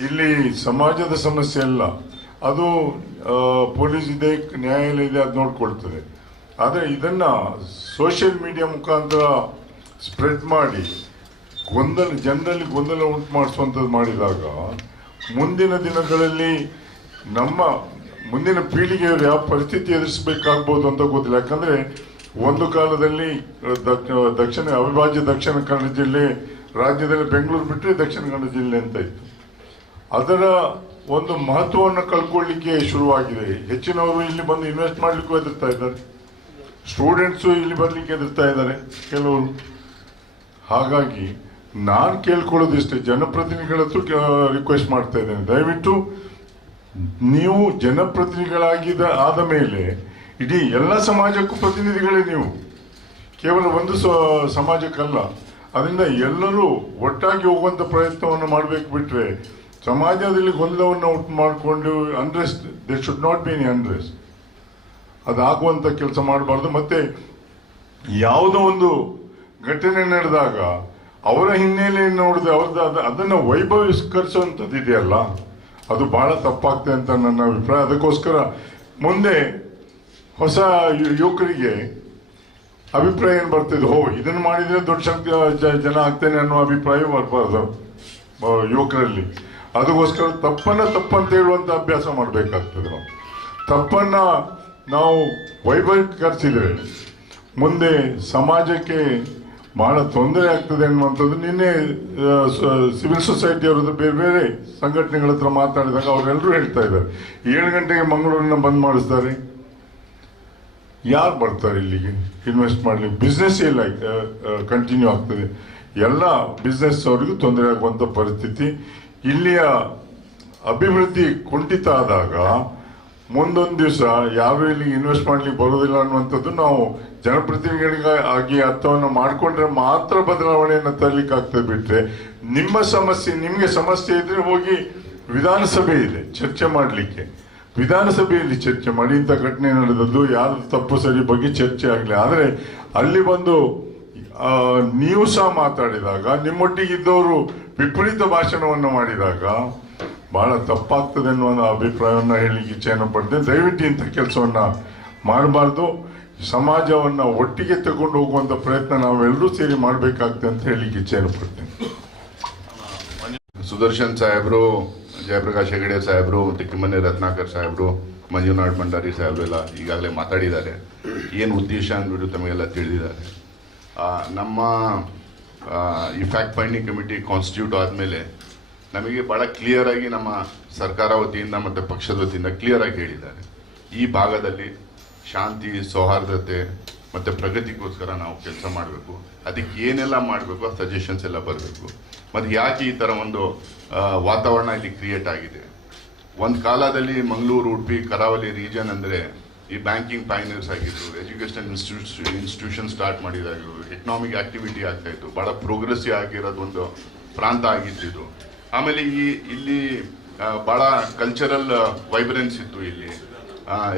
ಇಲ್ಲಿ ಸಮಾಜದ ಸಮಸ್ಯೆ ಅಲ್ಲ, ಅದು ಪೊಲೀಸ್ ಇದೆ, ನ್ಯಾಯಾಲಯ ಇದೆ, ಅದು ನೋಡ್ಕೊಳ್ತದೆ. ಆದರೆ ಇದನ್ನು ಸೋಷಿಯಲ್ ಮೀಡಿಯಾ ಮುಖಾಂತರ ಸ್ಪ್ರೆಡ್ ಮಾಡಿ ಜನರಲ್ಲಿ ಗೊಂದಲ ಉಂಟು ಮಾಡಿಸುವಂಥದ್ದು ಮಾಡಿದಾಗ ಮುಂದಿನ ದಿನಗಳಲ್ಲಿ ನಮ್ಮ ಮುಂದಿನ ಪೀಳಿಗೆಯವರು ಯಾವ ಪರಿಸ್ಥಿತಿ ಎದುರಿಸಬೇಕಾಗ್ಬೋದು ಅಂತ ಗೊತ್ತಿಲ್ಲ. ಯಾಕಂದರೆ ಒಂದು ಕಾಲದಲ್ಲಿ ಅವಿಭಾಜ್ಯ ದಕ್ಷಿಣ ಕನ್ನಡ ಜಿಲ್ಲೆ ರಾಜ್ಯದಲ್ಲಿ ಬೆಂಗಳೂರು ಬಿಟ್ಟರೆ ದಕ್ಷಿಣ ಕನ್ನಡ ಜಿಲ್ಲೆ ಅಂತ ಇತ್ತು. ಅದರ ಒಂದು ಮಹತ್ವವನ್ನು ಕಳ್ಕೊಳ್ಳಿಕ್ಕೆ ಶುರುವಾಗಿದೆ. ಹೆಚ್ಚಿನವರು ಇಲ್ಲಿ ಬಂದು ಇನ್ವೆಸ್ಟ್ ಮಾಡಲಿಕ್ಕೂ ಹೆದರ್ತಾ ಇದ್ದಾರೆ, ಸ್ಟೂಡೆಂಟ್ಸು ಇಲ್ಲಿ ಬರಲಿಕ್ಕೆ ಹೆದರ್ತಾ ಇದ್ದಾರೆ ಕೆಲವರು. ಹಾಗಾಗಿ ನಾನು ಕೇಳ್ಕೊಳ್ಳೋದಿಷ್ಟೇ, ಜನಪ್ರತಿನಿಧಿಗಳ ಹತ್ರ ರಿಕ್ವೆಸ್ಟ್ ಮಾಡ್ತಾ ಇದ್ದೇನೆ, ದಯವಿಟ್ಟು ನೀವು ಆದ ಮೇಲೆ ಇಡೀ ಎಲ್ಲ ಸಮಾಜಕ್ಕೂ ಪ್ರತಿನಿಧಿಗಳೇ ನೀವು, ಕೇವಲ ಒಂದು ಸಮಾಜಕ್ಕಲ್ಲ. ಅದರಿಂದ ಎಲ್ಲರೂ ಒಟ್ಟಾಗಿ ಹೋಗುವಂತ ಪ್ರಯತ್ನವನ್ನು ಮಾಡಬೇಕು. ಬಿಟ್ರೆ ಸಮಾಜದಲ್ಲಿ ಗೊಂದಲವನ್ನು ಉಂಟು ಮಾಡಿಕೊಂಡು unrest, they should not be any unrest, ಅದಾಗುವಂತ ಕೆಲಸ ಮಾಡಬಾರ್ದು. ಮತ್ತೆ ಯಾವುದೋ ಒಂದು ಘಟನೆ ನಡೆದಾಗ ಅವರ ಹಿನ್ನೆಲೆಯನ್ನು ನೋಡಿದ್ರೆ ಅವ್ರದ್ದು ಅದನ್ನು ವೈಭವೀಕರಿಸುವಂಥದ್ದು ಇದೆಯಲ್ಲ, ಅದು ಬಹಳ ತಪ್ಪಾಗ್ತದೆ ಅಂತ ನನ್ನ ಅಭಿಪ್ರಾಯ. ಅದಕ್ಕೋಸ್ಕರ ಮುಂದೆ ಹೊಸ ಯುವಕರಿಗೆ ಅಭಿಪ್ರಾಯ ಏನು ಬರ್ತಿದೆ, ಇದನ್ನು ಮಾಡಿದ್ರೆ ದೊಡ್ಡ ಜನ ಆಗ್ತೇನೆ ಅನ್ನೋ ಅಭಿಪ್ರಾಯ ಬರಬಾರ್ದು ಯುವಕರಲ್ಲಿ. ಅದಕ್ಕೋಸ್ಕರ ತಪ್ಪಂತ ಹೇಳುವಂತ ಅಭ್ಯಾಸ ಮಾಡಬೇಕಾಗ್ತದೆ. ನಾವು ತಪ್ಪನ್ನ ನಾವು ವೈಭವೀಕರಿಸಿದ್ರೆ ಮುಂದೆ ಸಮಾಜಕ್ಕೆ ಬಹಳ ತೊಂದರೆ ಆಗ್ತದೆ ಅನ್ನುವಂಥದ್ದು. ನಿನ್ನೆ ಸಿವಿಲ್ ಸೊಸೈಟಿ ಅವರದ್ದು ಬೇರೆ ಬೇರೆ ಸಂಘಟನೆಗಳ ಹತ್ರ ಮಾತಾಡಿದಾಗ ಅವರೆಲ್ಲರೂ ಹೇಳ್ತಾ ಇದ್ದಾರೆ, 7 ಗಂಟೆಗೆ ಮಂಗಳೂರನ್ನ ಬಂದ್ ಮಾಡಿಸ್ತಾರೆ, ಯಾರು ಬರ್ತಾರೆ ಇಲ್ಲಿಗೆ ಇನ್ವೆಸ್ಟ್ ಮಾಡಲಿಕ್ಕೆ? ಬಿಸ್ನೆಸ್ ಇಲ್ಲ ಕಂಟಿನ್ಯೂ ಆಗ್ತದೆ. ಎಲ್ಲ ಬಿಸ್ನೆಸ್ ಅವರಿಗೂ ತೊಂದರೆ ಆಗುವಂಥ ಪರಿಸ್ಥಿತಿ. ಇಲ್ಲಿಯ ಅಭಿವೃದ್ಧಿ ಕುಂಠಿತ ಆದಾಗ ಮುಂದೊಂದು ದಿವಸ ಯಾರು ಇಲ್ಲಿ ಇನ್ವೆಸ್ಟ್ ಮಾಡ್ಲಿಕ್ಕೆ ಬರೋದಿಲ್ಲ ಅನ್ನುವಂಥದ್ದು ನಾವು ಜನಪ್ರತಿನಿಧಿಗಳಿಗಾಗಿ ಅರ್ಥವನ್ನು ಮಾಡಿಕೊಂಡ್ರೆ ಮಾತ್ರ ಬದಲಾವಣೆಯನ್ನು ತರಲಿಕ್ಕೆ ಆಗ್ತದೆ. ಬಿಟ್ರೆ ನಿಮಗೆ ಸಮಸ್ಯೆ ಇದ್ರೆ ಹೋಗಿ ವಿಧಾನಸಭೆ ಇದೆ ಚರ್ಚೆ ಮಾಡಲಿಕ್ಕೆ, ವಿಧಾನಸಭೆಯಲ್ಲಿ ಚರ್ಚೆ ಮಾಡಿ ಇಂಥ ಘಟನೆ ನಡೆದದ್ದು ಯಾರು ತಪ್ಪು ಸರಿ ಬಗ್ಗೆ ಚರ್ಚೆ ಆಗಲಿ. ಆದರೆ ಅಲ್ಲಿ ಬಂದು ನೀವು ಸಹ ಮಾತಾಡಿದಾಗ ನಿಮ್ಮೊಟ್ಟಿಗಿದ್ದವರು ವಿಪರೀತ ಭಾಷಣವನ್ನು ಮಾಡಿದಾಗ ಬಹಳ ತಪ್ಪಾಗ್ತದೆ ಅನ್ನುವ ಅಭಿಪ್ರಾಯವನ್ನು ಹೇಳಲಿಕ್ಕೆ ಇಚ್ಛೆಯನ್ನು ಪಡ್ತೇನೆ. ದಯವಿಟ್ಟು ಇಂಥ ಕೆಲಸವನ್ನ ಮಾಡಬಾರ್ದು. ಸಮಾಜವನ್ನ ಒಟ್ಟಿಗೆ ತಗೊಂಡು ಹೋಗುವಂತ ಪ್ರಯತ್ನ ನಾವೆಲ್ಲರೂ ಸೇರಿ ಮಾಡಬೇಕಾಗ್ತದೆ ಅಂತ ಹೇಳಲಿಕ್ಕೆ ಇಚ್ಛೆಯನ್ನು ಪಡ್ತೇನೆ. ಸುದರ್ಶನ್ ಸಾಹೇಬರು, ಜಯಪ್ರಕಾಶ್ ಹೆಗಡೆ ಸಾಹೇಬರು, ಮತ್ತು ಕಿಮ್ಮನೆ ರತ್ನಾಕರ್ ಸಾಹೇಬರು, ಮಂಜುನಾಥ್ ಭಂಡಾರಿ ಸಾಹೇಬರು ಎಲ್ಲ ಈಗಾಗಲೇ ಮಾತಾಡಿದ್ದಾರೆ. ಏನು ಉದ್ದೇಶ ಅಂದ್ಬಿಟ್ಟು ತಮಗೆಲ್ಲ ತಿಳಿದಿದ್ದಾರೆ. ನಮ್ಮ ಈ ಫ್ಯಾಕ್ಟ್ ಫೈಂಡಿಂಗ್ ಕಮಿಟಿ ಕಾನ್ಸ್ಟಿಟ್ಯೂಟ್ ಆದಮೇಲೆ ನಮಗೆ ಭಾಳ ಕ್ಲಿಯರ್ ಆಗಿ ನಮ್ಮ ಸರ್ಕಾರ ವತಿಯಿಂದ ಮತ್ತು ಪಕ್ಷದ ವತಿಯಿಂದ ಕ್ಲಿಯರ್ ಆಗಿ ಹೇಳಿದ್ದಾರೆ, ಈ ಭಾಗದಲ್ಲಿ ಶಾಂತಿ, ಸೌಹಾರ್ದತೆ ಮತ್ತು ಪ್ರಗತಿಗೋಸ್ಕರ ನಾವು ಕೆಲಸ ಮಾಡಬೇಕು. ಅದಕ್ಕೆ ಏನೆಲ್ಲ ಮಾಡಬೇಕು ಆ ಸಜೆಷನ್ಸ್ ಎಲ್ಲ ಬರಬೇಕು. ಮತ್ತು ಯಾಕೆ ಈ ಥರ ಒಂದು ವಾತಾವರಣ ಇಲ್ಲಿ ಕ್ರಿಯೇಟ್ ಆಗಿದೆ? ಒಂದು ಕಾಲದಲ್ಲಿ ಮಂಗಳೂರು, ಉಡುಪಿ, ಕರಾವಳಿ ರೀಜನ್ ಅಂದರೆ ಈ ಬ್ಯಾಂಕಿಂಗ್ ಪೈನರ್ಸ್ ಆಗಿದ್ರು, ಎಜುಕೇಷನ್ ಇನ್ಸ್ಟಿಟ್ಯೂಷನ್ ಸ್ಟಾರ್ಟ್ ಮಾಡಿದಾಗಿದ್ರು, ಎಕನಾಮಿಕ್ ಆಕ್ಟಿವಿಟಿ ಆಗ್ತಾಯಿತ್ತು, ಭಾಳ ಪ್ರೋಗ್ರೆಸಿವ್ ಆಗಿರೋದು ಒಂದು ಪ್ರಾಂತ ಆಗಿದ್ದು. ಆಮೇಲೆ ಇಲ್ಲಿ ಭಾಳ ಕಲ್ಚರಲ್ ವೈಬ್ರೆನ್ಸ್ ಇತ್ತು. ಇಲ್ಲಿ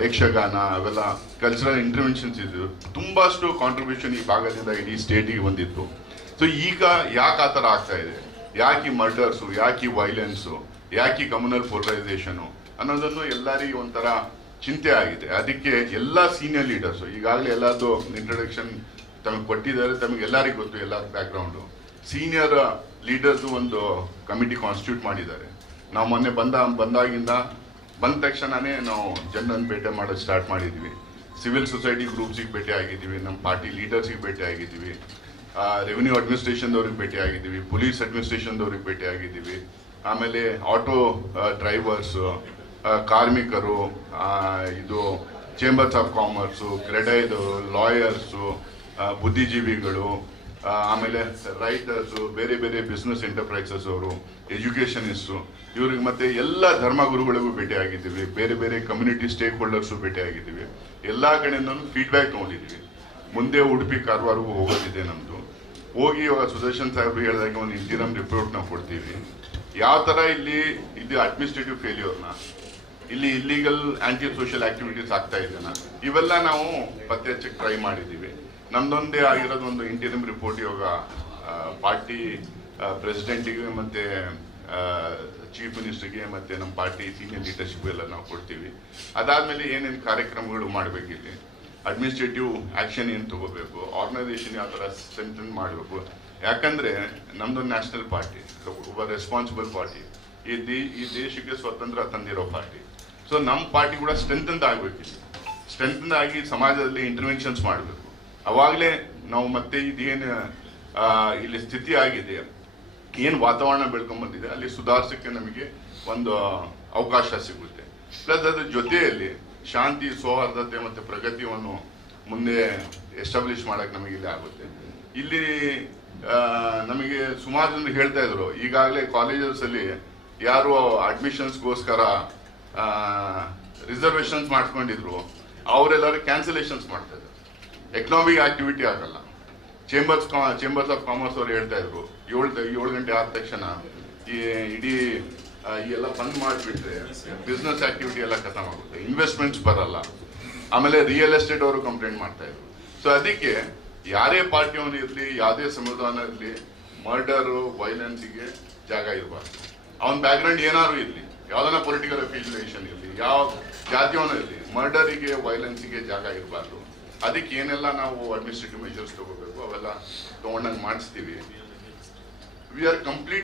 ಯಕ್ಷಗಾನ ಅವೆಲ್ಲ ಕಲ್ಚರಲ್ ಇಂಟರ್ವೆನ್ಷನ್ಸ್ ಇದ್ದು ತುಂಬಷ್ಟು ಕಾಂಟ್ರಿಬ್ಯೂಷನ್ ಈ ಭಾಗದಿಂದ ಇಡೀ ಸ್ಟೇಟಿಗೆ ಬಂದಿತ್ತು. ಸೊ ಈಗ ಯಾಕೆ ಆ ಥರ ಆಗ್ತಾ ಇದೆ? ಯಾಕೆ ಮರ್ಡರ್ಸು, ಯಾಕೆ ವೈಲೆನ್ಸು, ಯಾಕೆ ಕಮ್ಯುನಲ್ ಪೋಲರೈಸೇಷನು ಅನ್ನೋದನ್ನು ಎಲ್ಲರಿಗೂ ಒಂಥರ ಚಿಂತೆ ಆಗಿದೆ. ಅದಕ್ಕೆ ಎಲ್ಲ ಸೀನಿಯರ್ ಲೀಡರ್ಸು ಈಗಾಗಲೇ ಎಲ್ಲದೂ ಇಂಟ್ರೊಡಕ್ಷನ್ ತಮಗೆ ಕೊಟ್ಟಿದ್ದಾರೆ, ತಮಗೆಲ್ಲರಿಗೂ ಗೊತ್ತು ಎಲ್ಲ ಬ್ಯಾಕ್ಗ್ರೌಂಡು. ಸೀನಿಯರ್ ಲೀಡರ್ಸು ಒಂದು ಕಮಿಟಿ ಕಾನ್ಸ್ಟಿಟ್ಯೂಟ್ ಮಾಡಿದ್ದಾರೆ. ನಾವು ಮೊನ್ನೆ ಬಂದ ತಕ್ಷಣನೇ ನಾವು ಜನರನ್ನು ಭೇಟಿ ಮಾಡೋದು ಸ್ಟಾರ್ಟ್ ಮಾಡಿದ್ವಿ. ಸಿವಿಲ್ ಸೊಸೈಟಿ ಗ್ರೂಪ್ಸಿಗೆ ಭೇಟಿ ಆಗಿದ್ದೀವಿ, ನಮ್ಮ ಪಾರ್ಟಿ ಲೀಡರ್ಸಿಗೆ ಭೇಟಿ ಆಗಿದ್ದೀವಿ, ರೆವಿನ್ಯೂ ಅಡ್ಮಿನಿಸ್ಟ್ರೇಷನ್ದವ್ರಿಗೆ ಭೇಟಿ ಆಗಿದ್ದೀವಿ, ಪೊಲೀಸ್ ಅಡ್ಮಿನಿಸ್ಟ್ರೇಷನ್ದವ್ರಿಗೆ ಭೇಟಿ ಆಗಿದ್ದೀವಿ, ಆಮೇಲೆ ಆಟೋ ಡ್ರೈವರ್ಸು, ಕಾರ್ಮಿಕರು, ಇದು ಚೇಂಬರ್ಸ್ ಆಫ್ ಕಾಮರ್ಸು, ಕ್ರೆಡೈದು, ಲಾಯರ್ಸು, ಬುದ್ಧಿಜೀವಿಗಳು, ಆಮೇಲೆ ರೈಟರ್ಸು, ಬೇರೆ ಬೇರೆ ಬಿಸ್ನೆಸ್ ಎಂಟರ್ಪ್ರೈಸಸ್ ಅವರು, ಎಜುಕೇಷನಿಸ್ಟು, ಇವ್ರಿಗೆ ಮತ್ತೆ ಎಲ್ಲ ಧರ್ಮಗುರುಗಳಿಗೂ ಭೇಟಿ ಆಗಿದ್ದೀವಿ, ಬೇರೆ ಬೇರೆ ಕಮ್ಯುನಿಟಿ ಸ್ಟೇಕ್ ಹೋಲ್ಡರ್ಸು ಭೇಟಿ ಆಗಿದ್ದೀವಿ. ಎಲ್ಲ ಕಡೆಯಿಂದ ಫೀಡ್ಬ್ಯಾಕ್ ತೊಗೊಂಡಿದ್ದೀವಿ. ಮುಂದೆ ಉಡುಪಿ ಕಾರವಾರಗೂ ಹೋಗೋದಿದೆ ನಮ್ಮದು. ಹೋಗಿ ಇವಾಗ ಸುದರ್ಶನ್ ಸಾಹೇಬ್ ಹೇಳಿದಾಗ ಒಂದು ಇಂಟಿರಮ್ ರಿಪೋರ್ಟ್ ನಾವು ಕೊಡ್ತೀವಿ. ಯಾವ ಥರ ಇದು ಅಡ್ಮಿನಿಸ್ಟ್ರೇಟಿವ್ ಫೇಲ್ಯೂರ್ನ, ಇಲ್ಲಿ ಇಲ್ಲಿಗಲ್ ಆಂಟಿ ಸೋಷಿಯಲ್ ಆಕ್ಟಿವಿಟೀಸ್ ಆಗ್ತಾ ಇದೆನಾ, ಇವೆಲ್ಲ ನಾವು ಪತ್ತೆ ಹಚ್ಚಕ್ಕೆ ಟ್ರೈ ಮಾಡಿದ್ದೀವಿ. ನಮ್ದೊಂದೇ ಆಗಿರೋದು ಒಂದು ಇಂಟಿರಮ್ ರಿಪೋರ್ಟ್ ಇವಾಗ ಪಾರ್ಟಿ ಪ್ರೆಸಿಡೆಂಟಿಗೆ ಮತ್ತು ಚೀಫ್ ಮಿನಿಸ್ಟರ್ಗೆ ಮತ್ತು ನಮ್ಮ ಪಾರ್ಟಿ ಸೀನಿಯರ್ ಲೀಡರ್ಶಿಪ್ ಎಲ್ಲ ನಾವು ಕೊಡ್ತೀವಿ. ಅದಾದಮೇಲೆ ಏನೇನು ಕಾರ್ಯಕ್ರಮಗಳು ಮಾಡಬೇಕಿಲ್ಲಿ, ಅಡ್ಮಿನಿಸ್ಟ್ರೇಟಿವ್ ಆ್ಯಕ್ಷನ್ ಏನು ತಗೋಬೇಕು, ಆರ್ಗನೈಸೇಷನ್ ಯಾವ ಥರ ಸ್ಟ್ರೆಂಥನ್ ಮಾಡಬೇಕು. ಯಾಕಂದರೆ ನಮ್ಮದೊಂದು ನ್ಯಾಷನಲ್ ಪಾರ್ಟಿ, ಒಬ್ಬ ರೆಸ್ಪಾನ್ಸಿಬಲ್ ಪಾರ್ಟಿ, ಈ ದೇಶಕ್ಕೆ ಸ್ವತಂತ್ರ ತಂದಿರೋ ಪಾರ್ಟಿ. ಸೊ ನಮ್ಮ ಪಾರ್ಟಿ ಕೂಡ ಸ್ಟ್ರೆಂಥನ್ ಆಗಬೇಕಿಲ್ಲ, ಸ್ಟ್ರೆಂಥನ್ ಆಗಿ ಸಮಾಜದಲ್ಲಿ ಇಂಟರ್ವೆನ್ಷನ್ಸ್ ಮಾಡಬೇಕು. ಅವಾಗಲೇ ನಾವು ಮತ್ತೆ ಇದೇನು ಇಲ್ಲಿ ಸ್ಥಿತಿ ಆಗಿದೆ, ಏನು ವಾತಾವರಣ ಬೆಳ್ಕೊಂಡ್ಬಂದಿದೆ ಅಲ್ಲಿ ಸುಧಾರಿಸೋಕ್ಕೆ ನಮಗೆ ಒಂದು ಅವಕಾಶ ಸಿಗುತ್ತೆ. ಪ್ಲಸ್ ಅದ್ರ ಜೊತೆಯಲ್ಲಿ ಶಾಂತಿ, ಸೌಹಾರ್ದತೆ ಮತ್ತು ಪ್ರಗತಿಯನ್ನು ಮುಂದೆ ಎಸ್ಟಾಬ್ಲಿಷ್ ಮಾಡೋಕ್ಕೆ ನಮಗೆ ಇಲ್ಲಿ ಆಗುತ್ತೆ. ಇಲ್ಲಿ ನಮಗೆ ಸುಮಾರು ಜನರು ಹೇಳ್ತಾ ಇದ್ರು, ಈಗಾಗಲೇ ಕಾಲೇಜಸಲ್ಲಿ ಯಾರು ಅಡ್ಮಿಷನ್ಸ್ಗೋಸ್ಕರ ರಿಸರ್ವೇಷನ್ಸ್ ಮಾಡ್ಕೊಂಡಿದ್ರು ಅವರೆಲ್ಲರೂ ಕ್ಯಾನ್ಸಲೇಷನ್ಸ್ ಮಾಡ್ತಾ ಇದ್ದಾರೆ. ಎಕನಾಮಿಕ್ ಆಕ್ಟಿವಿಟಿ ಆಗಲ್ಲ. ಚೇಂಬರ್ಸ್ ಆಫ್ ಕಾಮರ್ಸ್ ಅವರು ಹೇಳ್ತಾ ಇದ್ರು 7 ಗಂಟೆ ಆದ ತಕ್ಷಣ ಈ ಇಡೀ ಈ ಎಲ್ಲ ಬಂದ್ ಮಾಡಿಬಿಟ್ರೆ ಬಿಸ್ನೆಸ್ ಆಕ್ಟಿವಿಟಿ ಎಲ್ಲ ಖತಮ್ ಆಗುತ್ತೆ, ಇನ್ವೆಸ್ಟ್ಮೆಂಟ್ಸ್ ಬರಲ್ಲ. ಆಮೇಲೆ ರಿಯಲ್ ಎಸ್ಟೇಟ್ ಅವರು ಕಂಪ್ಲೇಂಟ್ ಮಾಡ್ತಾ ಇದ್ರು. ಸೊ ಅದಕ್ಕೆ ಯಾರೇ ಪಾರ್ಟಿಯವನು ಇರಲಿ, ಯಾವುದೇ ಸಂವಿಧಾನ ಇರಲಿ, ಮರ್ಡರು ವೈಲೆನ್ಸ್ಗೆ ಜಾಗ ಇರಬಾರ್ದು. ಅವನ ಬ್ಯಾಕ್ಗ್ರೌಂಡ್ ಏನಾದ್ರು ಇರಲಿ, ಯಾವ್ದನ್ನ ಪೊಲಿಟಿಕಲ್ ಅಫಿಲಿಯೇಷನ್ ಇರಲಿ, ಯಾವ ಜಾತಿಯವನು ಇರಲಿ, ಮರ್ಡರಿಗೆ ವೈಲೆನ್ಸ್ಗೆ ಜಾಗ ಇರಬಾರ್ದು. ಅದಕ್ಕೆ ಏನೆಲ್ಲ ನಾವು ಅಡ್ಮಿನಿಸ್ಟ್ರೇಟಿವ್ ಮೆಜರ್ಸ್ ತಗೋಬೇಕು ಅವೆಲ್ಲ ತಗೊಂಡಂಗೆ ಮಾಡಿಸ್ತೀವಿ. We are complete